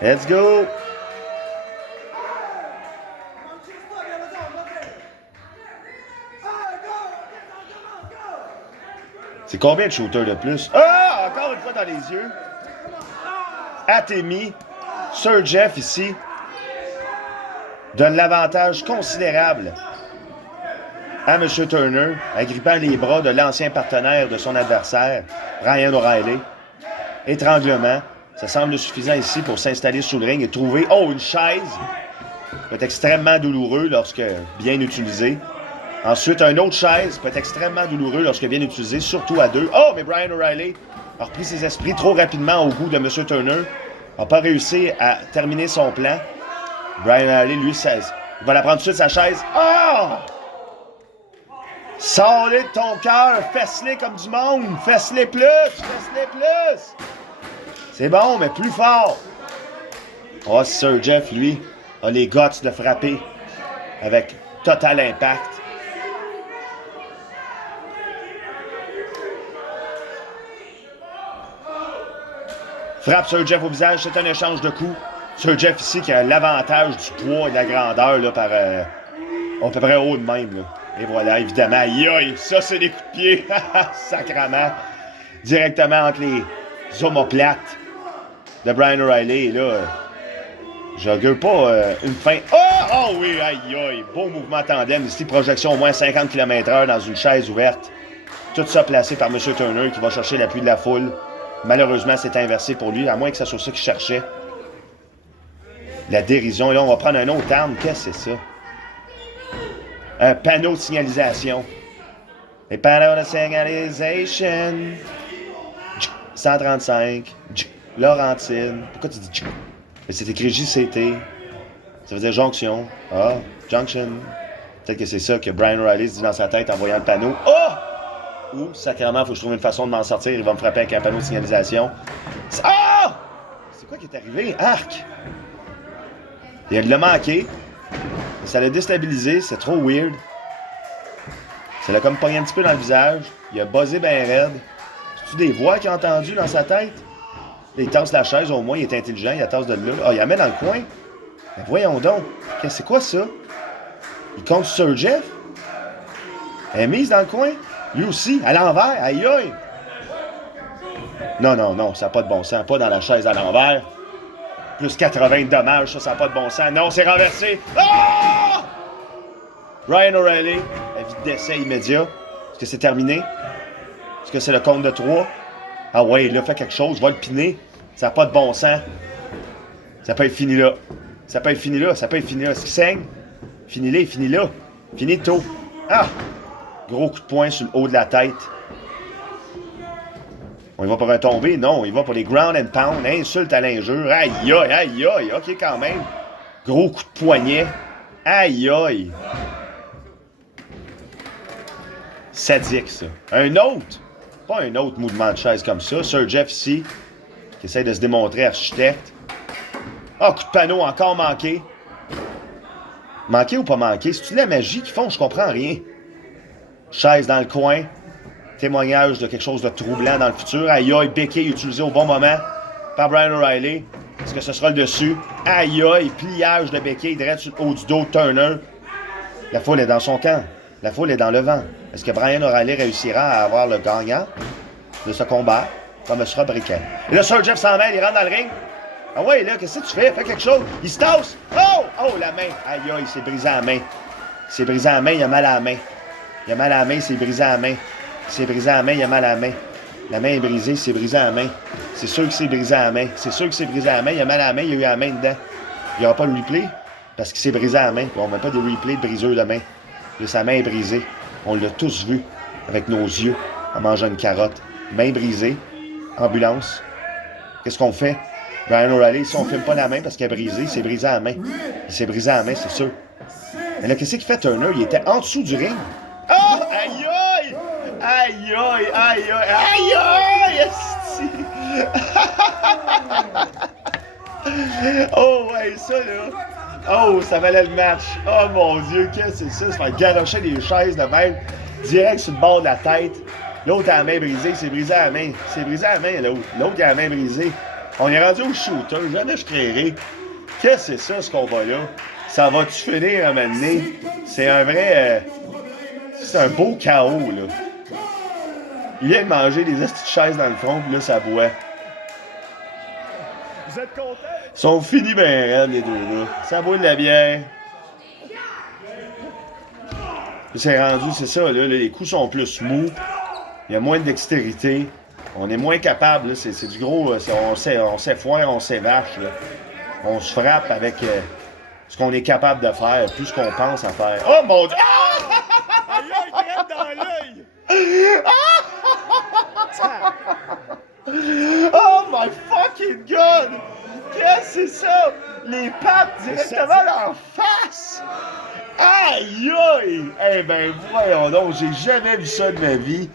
Let's go! C'est combien de shooters de plus? Ah! Encore une fois dans les yeux. Atemi. Sir Jeff ici donne l'avantage considérable à M. Turner, agrippant les bras de l'ancien partenaire de son adversaire, Brian O'Reilly. Étranglement. Ça semble suffisant ici pour s'installer sous le ring et trouver, oh, une chaise. Ça peut être extrêmement douloureux lorsque bien utilisé. Ensuite, une autre chaise peut être extrêmement douloureux lorsque bien utilisé, surtout à deux. Oh, mais Brian O'Reilly a repris ses esprits trop rapidement au goût de M. Turner. N'a pas réussi à terminer son plan. Brian O'Reilly, lui, il va la prendre tout de suite, sa chaise. Ah! Oh! Sors-les de ton cœur, fesse-les comme du monde, fesse-les plus, fesse-les plus. C'est bon, mais plus fort. Oh, Sir Jeff, lui, a les guts de frapper avec total impact. Frappe Sir Jeff au visage, c'est un échange de coups. Sir Jeff ici qui a l'avantage du poids et de la grandeur là, par à peu près haut de même. Là. Et voilà, évidemment, aïe aïe, ça c'est des coups de pied, sacrement, directement entre les omoplates de Brian O'Reilly. Et là, j'augure pas une fin. Oh oui, aïe aïe, beau mouvement tandem, ici projection au moins 50 km/h dans une chaise ouverte. Tout ça placé par M. Turner qui va chercher l'appui de la foule. Malheureusement, c'est inversé pour lui, à moins que ça soit ça qu'il cherchait. La dérision. Et là, on va prendre un autre arme. Qu'est-ce que c'est ça? Un panneau de signalisation. Les panneaux de signalisation. 135. Laurentine. Pourquoi tu dis... C'est écrit JCT. Ça veut dire jonction. Ah, junction. Peut-être que c'est ça que Brian O'Reilly se dit dans sa tête en voyant le panneau. Oh! Ou, sacrément, faut que je trouve une façon de m'en sortir. Il va me frapper avec un panneau de signalisation. Ah! C'est quoi qui est arrivé? Arc! Il l'a manqué. Ça l'a déstabilisé, c'est trop weird. Ça l'a comme pogné un petit peu dans le visage. Il a buzzé ben raide. C'est-tu des voix qu'il a entendues dans sa tête? Il tasse la chaise, au moins, il est intelligent, il la tasse de là. Ah, il la met dans le coin. Mais voyons donc. C'est quoi ça? Il compte sur Jeff? Elle est mise dans le coin? Lui aussi, à l'envers, aïe aïe! Non, non, non, ça n'a pas de bon sens. Pas dans la chaise à l'envers. Plus 80 de dommages, ça n'a pas de bon sens. Non, c'est renversé. Ah! Ryan O'Reilly, avis d'essai immédiat. Est-ce que c'est terminé? Est-ce que c'est le compte de 3? Ah ouais, il a fait quelque chose, je vais le piner. Ça n'a pas de bon sens. Ça peut être fini là. Ça peut être fini là, ça peut être fini là. Est-ce qu'il saigne? Fini-le, fini là. Fini tôt. Ah! Gros coup de poing sur le haut de la tête. On y va pour un tombé? Non, on y va pour les ground and pound. Insulte à l'injure. Aïe, aïe, aïe, aïe. OK, quand même. Gros coup de poignet. Aïe, aïe. Sadique, ça. Un autre. Pas un autre mouvement de chaise comme ça. Sir Jeff ici, qui essaie de se démontrer architecte. Ah, coup de panneau encore manqué. Manqué ou pas manqué? C'est-tu de la magie qu'ils font? Je comprends rien. Chaise dans le coin. Témoignage de quelque chose de troublant dans le futur. Aïe aïe, béquille utilisé au bon moment par Brian O'Reilly. Est-ce que ce sera le dessus? Aïe aïe, pliage de béquille direct sur le haut du dos de Turner. La foule est dans son camp. La foule est dans le vent. Est-ce que Brian O'Reilly réussira à avoir le gagnant de ce combat comme sera Briquet? Et là, Sir Jeff s'en mêle, il rentre dans le ring. Ah ouais, là, qu'est-ce que tu fais? Fais quelque chose. Il se tasse. Oh! Oh, la main. Aïe aïe, il s'est brisé la main. Il s'est brisé la main, il a mal à la main. Il a mal à la main, il s'est brisé la main. Il s'est brisé la main, il a mal à la main. La main est brisée, il s'est brisé la main. C'est sûr qu'il s'est brisé la main. C'est sûr qu'il s'est brisé la main, il a mal à la main, il a eu la main dedans. Il n'y aura pas de replay parce qu'il s'est brisé la main. Puis on ne met pas de replay de briseur de main. Là, sa main est brisée. On l'a tous vu avec nos yeux en mangeant une carotte. Main brisée. Ambulance. Qu'est-ce qu'on fait? Brian O'Reilly, si on ne filme pas la main parce qu'elle est brisée, il s'est brisé la main. Il s'est brisé la main, c'est sûr. Mais là, qu'est-ce qu'il fait Turner? Il était en dessous du ring. Oh! Aïe aïe! Aïe aïe! Aïe aïe! Aïe aïe! Oh ouais, ça là! Oh, ça valait le match! Oh mon Dieu, qu'est-ce que c'est ça? Se faire garocher des chaises de même, direct sur le bord de la tête. L'autre a la main brisée, il s'est brisé la main. Il s'est brisé la main, l'autre. L'autre a la main brisée. On est rendu au shooter, jamais je créerai. Qu'est-ce que c'est ça, ce combat-là? Ça va-tu finir à un moment donné? C'est un vrai... c'est un beau chaos, là. Il vient de manger des petites chaises dans le front, puis là, ça boit. Vous êtes contents? Ils sont finis ben raides, les deux, là. Ça boit de la bière. C'est rendu, c'est ça, là. Les coups sont plus mous. Il y a moins de dextérité. On est moins capable, là. C'est du gros... on s'effoire, on s'évache, là. On se frappe avec ce qu'on est capable de faire, plus ce qu'on pense à faire. Oh, mon Dieu! Ah! Aïe, aïe, crème dans l'œil! Oh my fucking god! Qu'est-ce que c'est ça? Les pattes directement dans la face! Aïe aïe! Eh ben voyons donc, j'ai jamais vu ça de ma vie.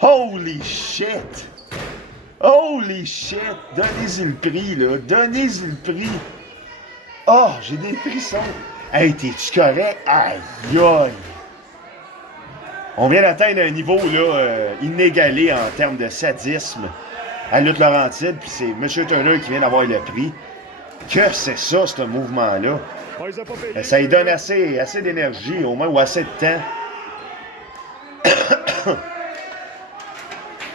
Holy shit! Holy shit! Donnez-y le prix, là. Donnez-y le prix. Oh, j'ai des frissons. Hey, t'es-tu correct? Aïe aïe! On vient d'atteindre un niveau là, inégalé en termes de sadisme à Lutte Laurentide, puis c'est M. Turner qui vient d'avoir le prix. Que c'est ça, ce mouvement-là? Ça lui donne assez d'énergie, au moins, ou assez de temps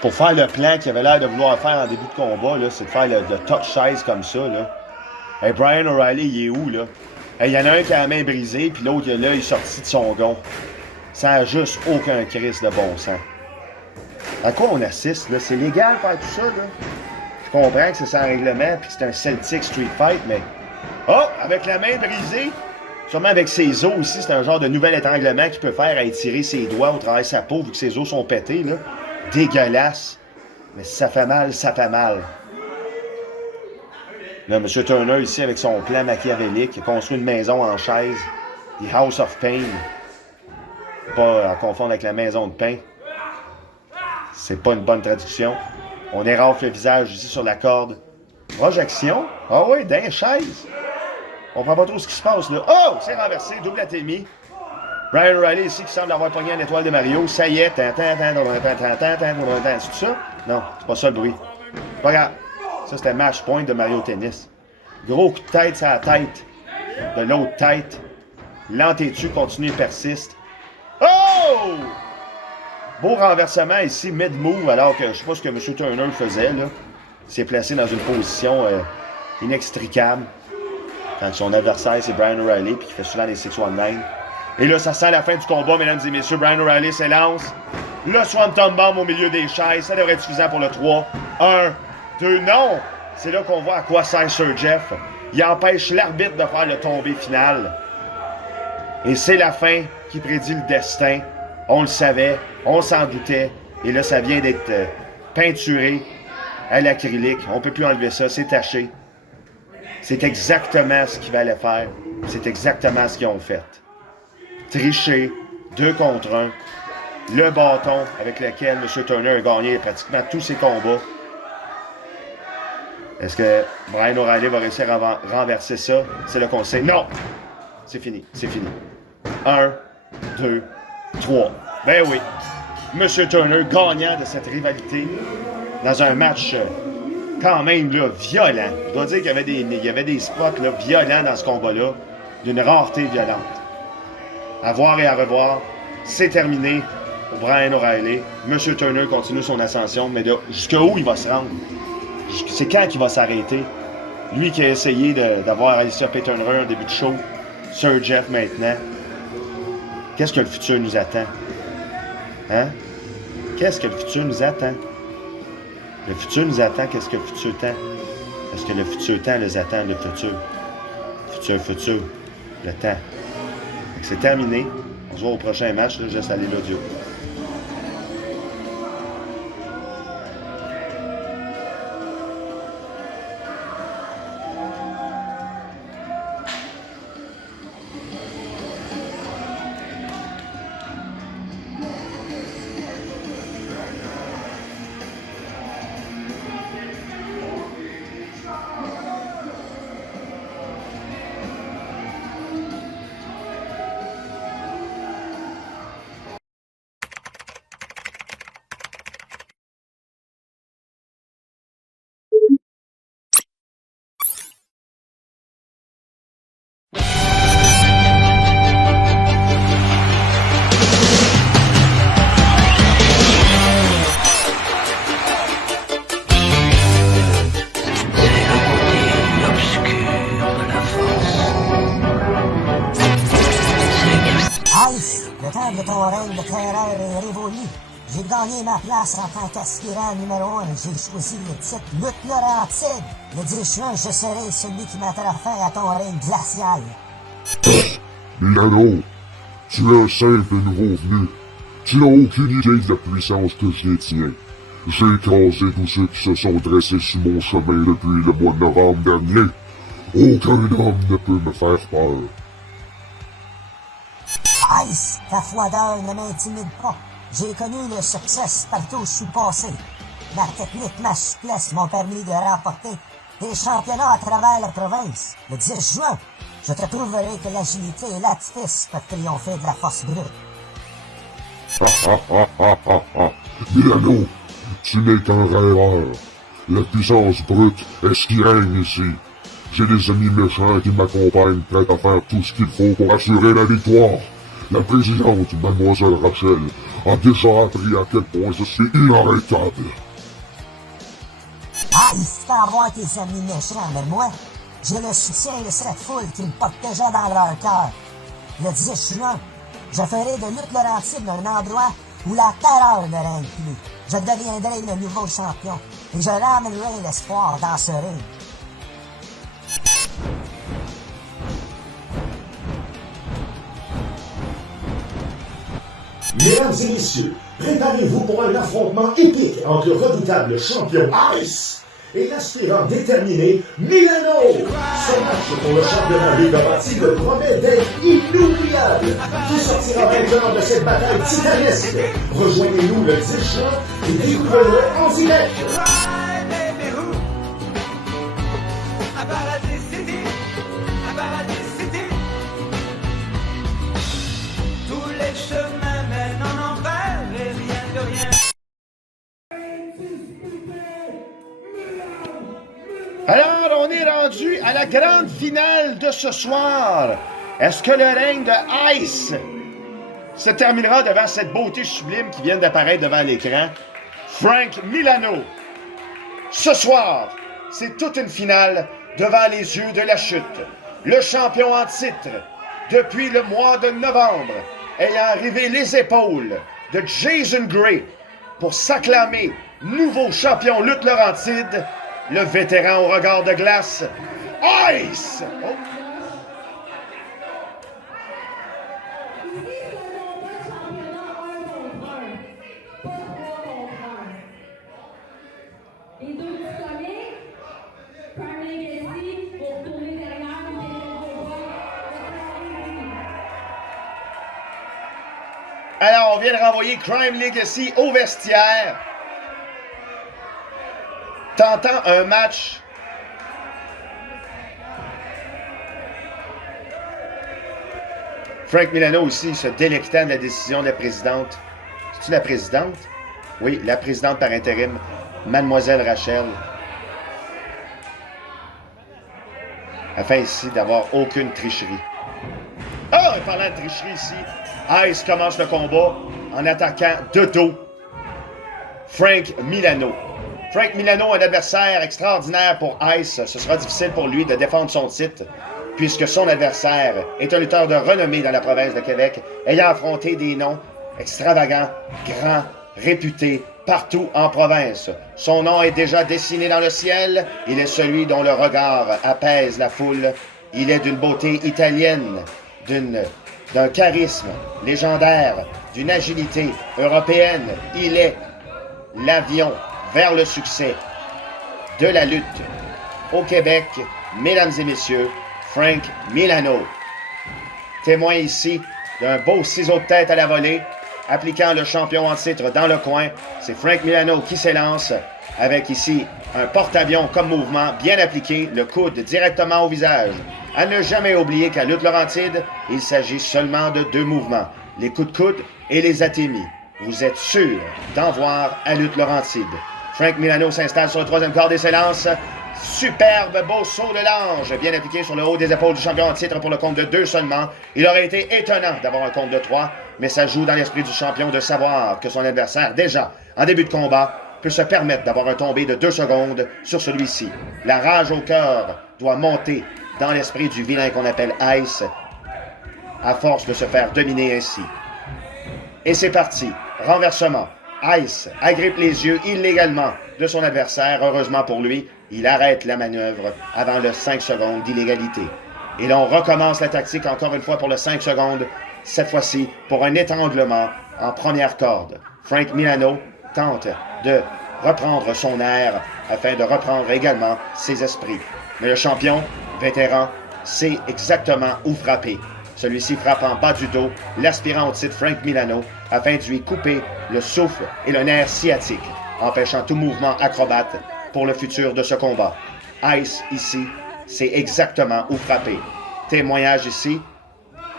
pour faire le plan qu'il avait l'air de vouloir faire en début de combat, là, c'est de faire le touch size comme ça. Là. Hey, Brian O'Reilly, il est où, là? Il y en a un qui a la main brisée, puis l'autre, là, il est sorti de son gond. Ça n'a juste aucun crise de bon sens. À quoi on assiste, là? C'est légal de faire tout ça, là? Je comprends que c'est sans règlement, puis que c'est un Celtic Street Fight, mais... Oh! Avec la main brisée, sûrement avec ses os aussi, c'est un genre de nouvel étranglement qu'il peut faire à étirer ses doigts au travers de sa peau, vu que ses os sont pétés, là. Dégueulasse. Mais si ça fait mal, ça fait mal. Là, M. Turner, ici, avec son plan machiavélique, a construit une maison en chaise. The House of Pain. Pas à confondre avec la maison de pain. C'est pas une bonne traduction. On érafle le visage ici sur la corde. Projection? Ah oui, d'un chaise. On comprend pas trop ce qui se passe, là. Oh! C'est renversé, double atémie. Brian O'Reilly ici qui semble avoir pogné une étoile de Mario. Ça y est. C'est tout ça? Non, c'est pas ça le bruit. C'est pas grave. Ça, c'était match point de Mario Tennis. Gros coup de tête sur la tête de l'autre tête. L'entêtu continue et persiste. Oh! Beau renversement ici, mid-move, alors que je sais pas ce que M. Turner faisait, là. Il s'est placé dans une position inextricable. Quand son adversaire, c'est Brian O'Reilly, puis qui fait souvent des 619. Et là, ça sent la fin du combat, mesdames et messieurs. Brian O'Reilly s'élance. Le Swanton Bomb au milieu des chaises. Ça devrait être suffisant pour le 3. 1, 2, non! C'est là qu'on voit à quoi sert Sir Jeff. Il empêche l'arbitre de faire le tombé final. Et c'est la fin qui prédit le destin. On le savait, on s'en doutait. Et là, ça vient d'être peinturé à l'acrylique. On ne peut plus enlever ça, c'est taché. C'est exactement ce qu'il fallait faire. C'est exactement ce qu'ils ont fait. Tricher, 2 contre 1. Le bâton avec lequel M. Turner a gagné pratiquement tous ses combats. Est-ce que Brian O'Reilly va réussir à renverser ça? C'est là qu'on sait. Non! C'est fini, c'est fini. 1, 2, 3. Ben oui. M. Turner gagnant de cette rivalité dans un match quand même là, violent. Je dois dire qu'il y avait des spots là, violents dans ce combat-là, d'une rareté violente. À voir et à revoir, c'est terminé pour Brian O'Reilly. M. Turner continue son ascension, mais jusqu'où il va se rendre? C'est quand qu'il va s'arrêter? Lui qui a essayé d'avoir Alicia Turner au début de show, Sir Jeff maintenant. Qu'est-ce que le futur nous attend? Hein? Qu'est-ce que le futur nous attend? Le futur nous attend, qu'est-ce que le futur tend? Est-ce que le futur temps les attend, le futur? Futur, le temps. C'est terminé. On se voit au prochain match. Là, je laisse aller l'audio. Le temps de ton règne de terreur est révolu. J'ai gagné ma place en tant qu'aspirant numéro 1. J'ai choisi le titre Lutte Laurentide. Le 10 juin, je serai celui qui mettra fin à ton règne glacial. Milano, tu es un simple nouveau venu. Tu n'as aucune idée de la puissance que je détiens. J'ai écrasé tous ceux qui se sont dressés sur mon chemin depuis le mois de novembre dernier. Aucun homme ne peut me faire peur. Ice, ta froideur ne m'intimide pas. J'ai connu le succès partout où je suis passé. Ma technique, ma souplesse m'ont permis de remporter des championnats à travers la province. Le 10 juin, je te prouverai que l'agilité et l'artifice peuvent triompher de la force brute. Milano, tu n'es qu'un rêveur. La puissance brute est ce qui règne ici. J'ai des amis méchants qui m'accompagnent, prêts à faire tout ce qu'il faut pour assurer la victoire. La présidente, Mademoiselle Rachel, a déjà appris à quel point je suis inarrêtable. Ah, il faut avoir tes amis méchants, mais moi, j'ai le soutien de cette foule qui me porte déjà dans leur cœur. Le 10 juin, je ferai de Lutte Laurentide un endroit où la terreur ne règne plus. Je deviendrai le nouveau champion et je ramènerai l'espoir dans ce ring. Mesdames et messieurs, préparez-vous pour un affrontement épique entre le redoutable champion Ice et l'aspirant déterminé Milano. Ce match pour le championnat Légomatique promet d'être inoubliable. Qui sortira vainqueur de cette bataille titanesque? Rejoignez-nous le 10 juin et découvrez-le en direct. About a city, about a Alors, on est rendu à la grande finale de ce soir. Est-ce que le règne de Ice se terminera devant cette beauté sublime qui vient d'apparaître devant l'écran? Frank Milano. Ce soir, c'est toute une finale devant les yeux de la chute. Le champion en titre, depuis le mois de novembre, ayant arrivé les épaules de Jason Gray pour s'acclamer nouveau champion lutte Laurentide, le vétéran au regard de glace, Ice! Oh. Les deux disponibles, Prime Legacy pour tourner derrière le Alors, on vient de renvoyer Crime Legacy au vestiaire. Tentant un match Frank Milano aussi se délectant de la décision de la présidente. C'est-tu la présidente? Oui, la présidente par intérim, Mademoiselle Rachel. Afin ici d'avoir aucune tricherie. Ah, oh, parlant de tricherie ici, Ice commence le combat en attaquant de dos Frank Milano. Frank Milano, un adversaire extraordinaire pour Ice. Ce sera difficile pour lui de défendre son titre, puisque son adversaire est un lutteur de renommée dans la province de Québec, ayant affronté des noms extravagants, grands, réputés, partout en province. Son nom est déjà dessiné dans le ciel. Il est celui dont le regard apaise la foule. Il est d'une beauté italienne, d'un charisme légendaire, d'une agilité européenne. Il est l'avion vers le succès de la lutte au Québec. Mesdames et messieurs, Frank Milano. Témoin ici d'un beau ciseau de tête à la volée, appliquant le champion en titre dans le coin. C'est Frank Milano qui s'élance avec ici un porte-avions comme mouvement bien appliqué, le coude directement au visage. À ne jamais oublier qu'à lutte Laurentide, il s'agit seulement de 2 mouvements, les coups de coude et les atémies. Vous êtes sûr d'en voir à lutte Laurentide. Frank Milano s'installe sur le 3e quart et s'élance. Superbe beau saut de l'ange, bien appliqué sur le haut des épaules du champion en titre pour le compte de 2 seulement. Il aurait été étonnant d'avoir un compte de 3, mais ça joue dans l'esprit du champion de savoir que son adversaire, déjà en début de combat, peut se permettre d'avoir un tombé de 2 secondes sur celui-ci. La rage au cœur doit monter dans l'esprit du vilain qu'on appelle Ice, à force de se faire dominer ainsi. Et c'est parti, renversement. Ice agrippe les yeux illégalement de son adversaire. Heureusement pour lui, il arrête la manœuvre avant le 5 secondes d'illégalité. Et l'on recommence la tactique encore une fois pour le 5 secondes, cette fois-ci pour un étranglement en première corde. Frank Milano tente de reprendre son air afin de reprendre également ses esprits. Mais le champion, vétéran, sait exactement où frapper. Celui-ci frappe en bas du dos l'aspirant au titre Frank Milano afin de lui couper le souffle et le nerf sciatique, empêchant tout mouvement acrobate pour le futur de ce combat. Ice, ici, sait exactement où frapper. Témoignage ici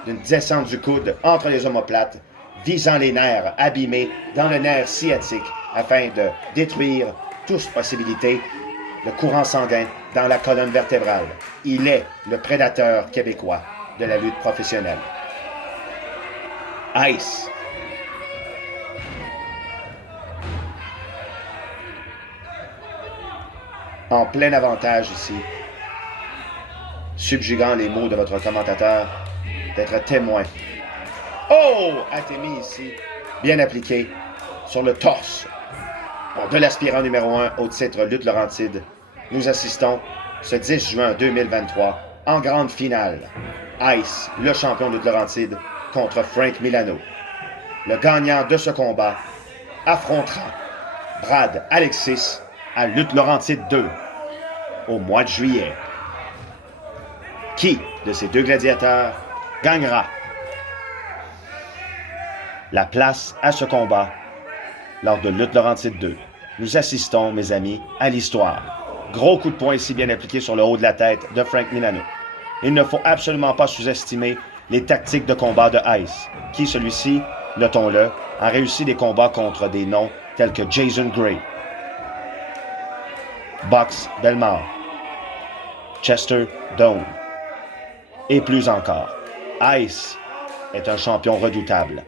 d'une descente du coude entre les omoplates, visant les nerfs abîmés dans le nerf sciatique afin de détruire toute possibilité de courant sanguin dans la colonne vertébrale. Il est le prédateur québécois de la lutte professionnelle. Ice. En plein avantage ici, subjuguant les mots de votre commentateur, d'être témoin. Oh! Atémie ici, bien appliqué sur le torse de l'aspirant numéro 1 au titre Lutte Laurentide. Nous assistons ce 10 juin 2023 en grande finale. Ice, le champion de Lutte Laurentide, contre Frank Milano. Le gagnant de ce combat affrontera Brad Alexis à Lutte Laurentide 2 au mois de juillet. Qui de ces 2 gladiateurs gagnera la place à ce combat lors de Lutte Laurentide 2? Nous assistons, mes amis, à l'histoire. Gros coup de poing ici bien appliqué sur le haut de la tête de Frank Milano. Il ne faut absolument pas sous-estimer les tactiques de combat de Ice, qui, celui-ci, notons-le, a réussi des combats contre des noms tels que Jason Gray, Box Belmar, Chester Dome. Et plus encore, Ice est un champion redoutable.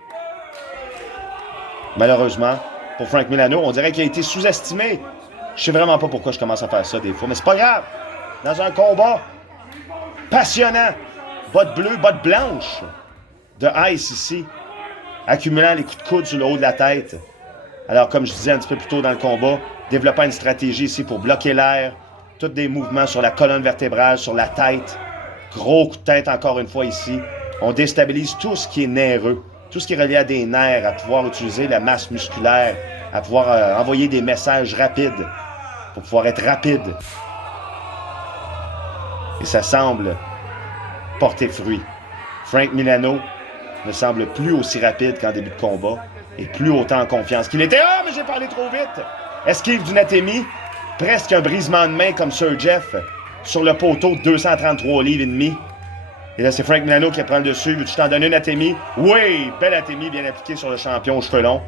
Malheureusement, pour Frank Milano, on dirait qu'il a été sous-estimé. Je sais vraiment pas pourquoi je commence à faire ça des fois, mais c'est pas grave. Dans un combat passionnant, botte bleue, botte blanche de Ice ici, accumulant les coups de coude sur le haut de la tête. Alors, comme je disais un petit peu plus tôt dans le combat, développant une stratégie ici pour bloquer l'air, tous des mouvements sur la colonne vertébrale, sur la tête. Gros coup de tête encore une fois ici. On déstabilise tout ce qui est nerveux, tout ce qui est relié à des nerfs, à pouvoir utiliser la masse musculaire, à pouvoir envoyer des messages rapides, pour pouvoir être rapide. Et ça semble porter fruit. Frank Milano ne semble plus aussi rapide qu'en début de combat et plus autant en confiance qu'il était. Ah, mais j'ai parlé trop vite! Esquive du Natemi, presque un brisement de main comme Sir Jeff sur le poteau de 233 livres et demi. Et là, c'est Frank Milano qui prend le dessus. Veux-tu t'en donner une Natemi? Oui! Belle Natemi bien appliquée sur le champion aux cheveux longs.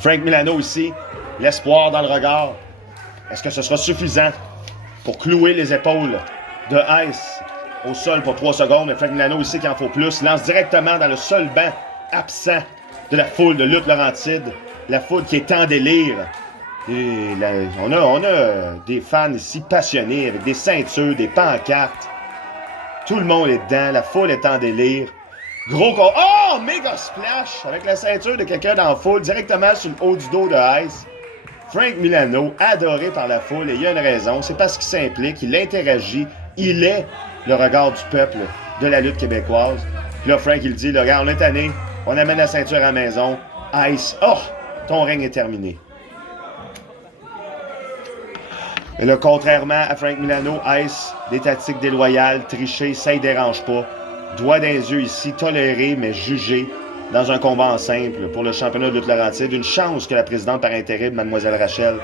Frank Milano ici, l'espoir dans le regard. Est-ce que ce sera suffisant pour clouer les épaules de Ice au sol pour 3 secondes? Mais Frank Milano ici qui en faut plus, lance directement dans le seul banc absent de la foule de lutte Laurentide. La foule qui est en délire. Et on a des fans ici passionnés avec des ceintures, des pancartes. Tout le monde est dedans, la foule est en délire. Gros con. Oh! Méga splash avec la ceinture de quelqu'un dans la foule directement sur le haut du dos de Ice. Frank Milano, adoré par la foule, et il y a une raison, c'est parce qu'il s'implique, il interagit, il est le regard du peuple de la lutte québécoise. Puis là, Frank, il dit, là, regarde, on est tanné, on amène la ceinture à la maison. Ice, oh! Ton règne est terminé. Et là, contrairement à Frank Milano, Ice, des tactiques déloyales, tricher, ça ne dérange pas. Doigt dans les yeux ici, toléré, mais jugé dans un combat en simple pour le championnat de lutte Laurentide. Une chance que la présidente par intérim, Mademoiselle Rachel,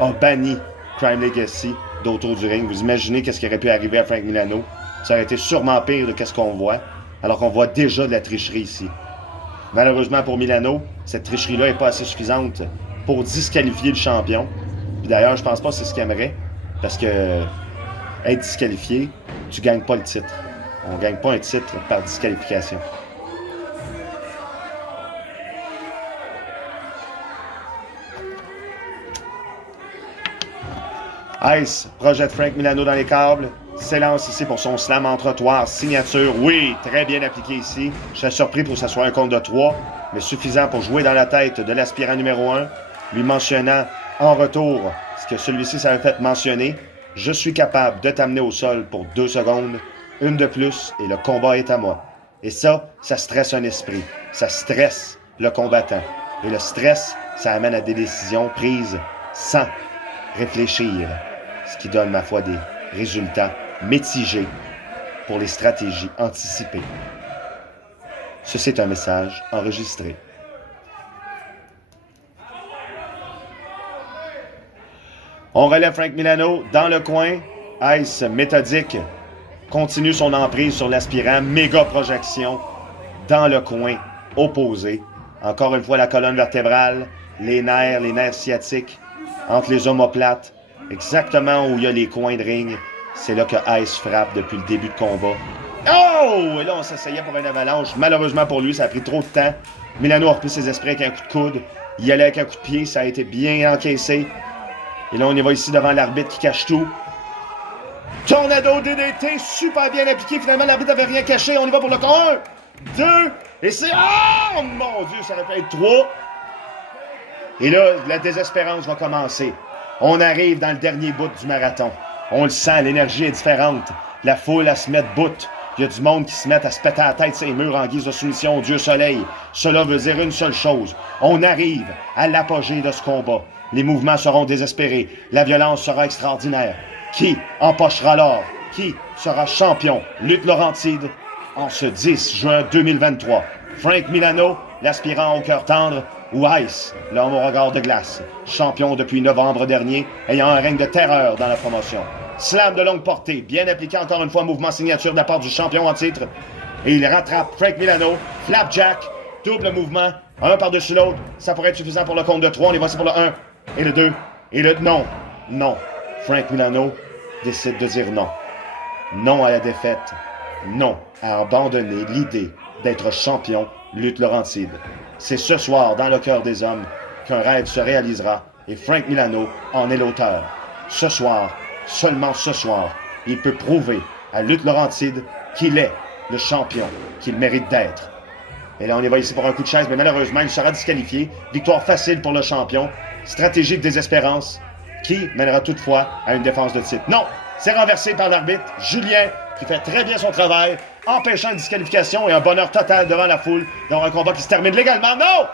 a banni Crime Legacy d'autour du ring. Vous imaginez qu'est-ce qui aurait pu arriver à Frank Milano? Ça aurait été sûrement pire de ce qu'on voit, alors qu'on voit déjà de la tricherie ici. Malheureusement pour Milano, cette tricherie-là n'est pas assez suffisante pour disqualifier le champion. Puis d'ailleurs, je pense pas que c'est ce qu'il aimerait, parce que être disqualifié, tu gagnes pas le titre. On gagne pas un titre par disqualification. Ice projette Frank Milano dans les câbles. S'élance ici pour son slam en trottoir. Signature, oui, très bien appliqué ici. Je serais surpris pour que ce soit un compte de 3, mais suffisant pour jouer dans la tête de l'aspirant numéro 1, lui mentionnant en retour ce que celui-ci s'avait fait mentionner. Je suis capable de t'amener au sol pour 2 secondes, une de plus, et le combat est à moi. Et ça stresse un esprit. Ça stresse le combattant. Et le stress, ça amène à des décisions prises sans réfléchir. Ce qui donne, ma foi, des résultats mitigés pour les stratégies anticipées. Ceci est un message enregistré. On relève Frank Milano dans le coin. Ice, méthodique, continue son emprise sur l'aspirant. Méga projection dans le coin opposé. Encore une fois, la colonne vertébrale, les nerfs sciatiques, entre les omoplates, exactement où il y a les coins de ring. C'est là que Ice frappe depuis le début de combat. Oh! Et là, on s'essayait pour une avalanche. Malheureusement pour lui, ça a pris trop de temps. Milano a repris ses esprits avec un coup de coude. Il y allait avec un coup de pied, ça a été bien encaissé. Et là, on y va ici devant l'arbitre qui cache tout. Tornado DDT, super bien appliqué. Finalement, l'arbitre n'avait rien caché. On y va pour le 1, 2, et c'est... Oh! Mon Dieu, ça aurait pu être 3. Et là, la désespérance va commencer. On arrive dans le dernier bout du marathon. On le sent, l'énergie est différente. La foule, elle se met debout. Il y a du monde qui se met à se péter la tête sur les murs en guise de soumission au Dieu Soleil. Cela veut dire une seule chose. On arrive à l'apogée de ce combat. Les mouvements seront désespérés. La violence sera extraordinaire. Qui empochera l'or? Qui sera champion? Lutte Laurentide en ce 10 juin 2023. Frank Milano, l'aspirant au cœur tendre, ou Ice, l'homme au regard de glace, champion depuis novembre dernier, ayant un règne de terreur dans la promotion. Slam de longue portée, bien appliqué encore une fois, mouvement signature de la part du champion en titre. Et il rattrape Frank Milano, flapjack, double mouvement, un par-dessus l'autre. Ça pourrait être suffisant pour le compte de 3. On est voici pour le 1, et le 2, et le... Non, non. Frank Milano décide de dire non. Non à la défaite. Non à abandonner l'idée d'être champion lutte Laurentide. C'est ce soir, dans le cœur des hommes, qu'un rêve se réalisera et Frank Milano en est l'auteur. Ce soir, seulement ce soir, il peut prouver à lutte Laurentide qu'il est le champion qu'il mérite d'être. Et là, on y va ici pour un coup de chaise, mais malheureusement, il sera disqualifié. Victoire facile pour le champion. Stratégie de désespérance qui mènera toutefois à une défense de titre. Non, c'est renversé par l'arbitre Julien qui fait très bien son travail, empêchant une disqualification et un bonheur total devant la foule dans un combat qui se termine légalement. Non!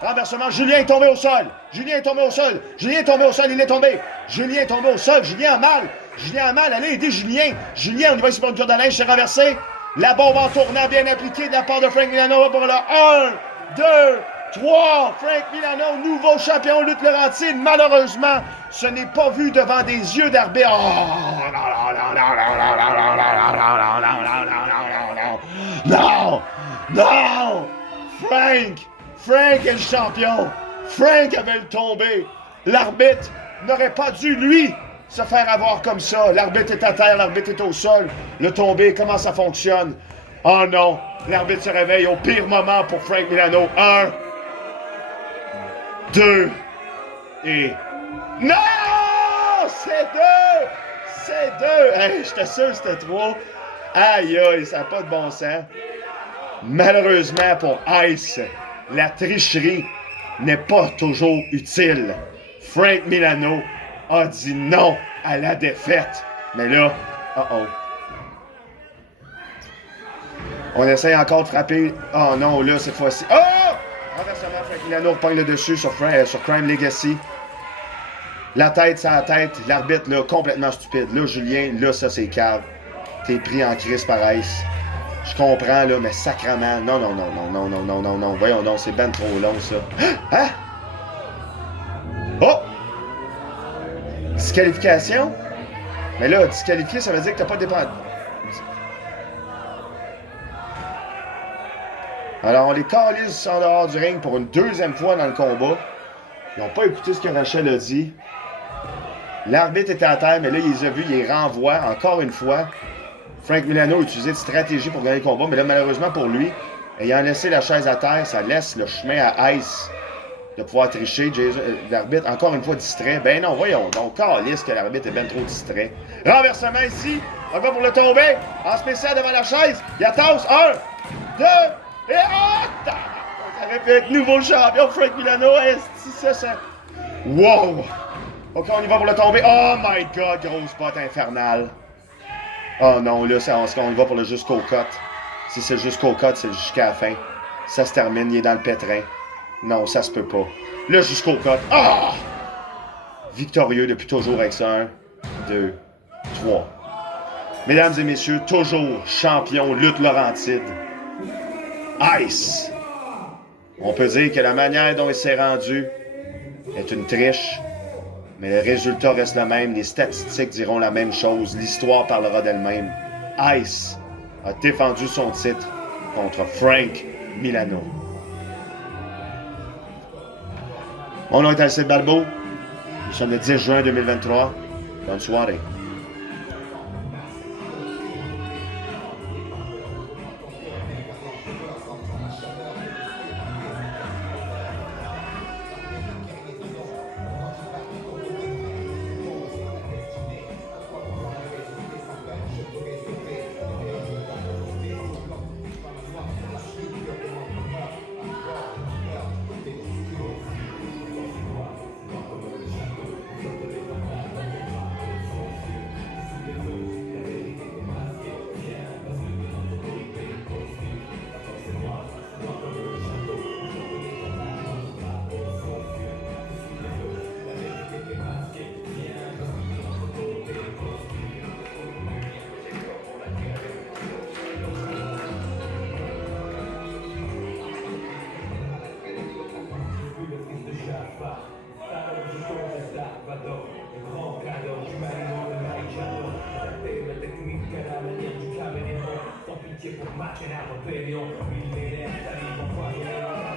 Renversement, Julien est tombé au sol. Julien est tombé au sol. Julien est tombé au sol, il est tombé. Julien est tombé au sol. Julien a mal. Julien a mal. Allez, aidez Julien. Julien, on y va ici pour une cure de linge, c'est renversé. La bombe en tournant bien appliquée de la part de Frank Milano pour le 1, 2, 3. Frank Milano, nouveau champion lutte Laurentide. Malheureusement, ce n'est pas vu devant des yeux d'arbitre. Non! Non! Frank est le champion! Frank avait le tombé! L'arbitre n'aurait pas dû, lui, se faire avoir comme ça. L'arbitre est à terre, l'arbitre est au sol. Le tombé, comment ça fonctionne? Oh non! L'arbitre se réveille au pire moment pour Frank Milano. 1, 2, et... Non! C'est 2! C'est 2! Hey, j'étais sûr que c'était 3. Aïe aïe, ça n'a pas de bon sens. Malheureusement pour Ice, la tricherie n'est pas toujours utile. Frank Milano a dit non à la défaite. Mais là, on essaye encore de frapper. Oh non, là, cette fois-ci. Oh! Renversement, Frank Milano reprend le dessus sur Crime Legacy. La tête, c'est la tête. L'arbitre, là, complètement stupide. Là, Julien, là, ça, c'est cave. T'es pris en crise par Ice. Je comprends, là, mais sacrement. Non. Voyons donc, c'est ben trop long, ça. Hein? Oh! Disqualification? Mais là, disqualifié, ça veut dire que t'as pas dépensé. Alors, on les calisse en dehors du ring pour une deuxième fois dans le combat. Ils n'ont pas écouté ce que Rachel a dit. L'arbitre était à terre, mais là, il les a vus, il les renvoie encore une fois. Frank Milano a utilisé de stratégie pour gagner le combat, mais là, malheureusement pour lui, ayant laissé la chaise à terre, ça laisse le chemin à Ice de pouvoir tricher. L'arbitre, encore une fois, distrait. Ben non, voyons donc, calisse que l'arbitre est bien trop distrait. Renversement ici, on va pour le tomber, en spécial devant la chaise. Il attache 1, 2, et ça aurait pu être nouveau champion, Frank Milano. Ça. Wow! OK, on y va pour le tomber. Oh my God, grosse botte infernale. Oh non, là, on y va pour le jusqu'au cut. Si c'est le jusqu'au cut, c'est jusqu'à la fin. Ça se termine, il est dans le pétrin. Non, ça se peut pas. Le jusqu'au cut. Ah! Victorieux depuis toujours avec ça. 1, 2, 3. Mesdames et messieurs, toujours champion lutte Laurentide. Ice. On peut dire que la manière dont il s'est rendu est une triche, mais le résultat reste le même, les statistiques diront la même chose, l'histoire parlera d'elle-même. Ice a défendu son titre contre Frank Milano. Mon nom est Alcide Barbeau. Nous sommes le 10 juin 2023. Bonne soirée. Pour match et la rébellion, il est là, ça arrive en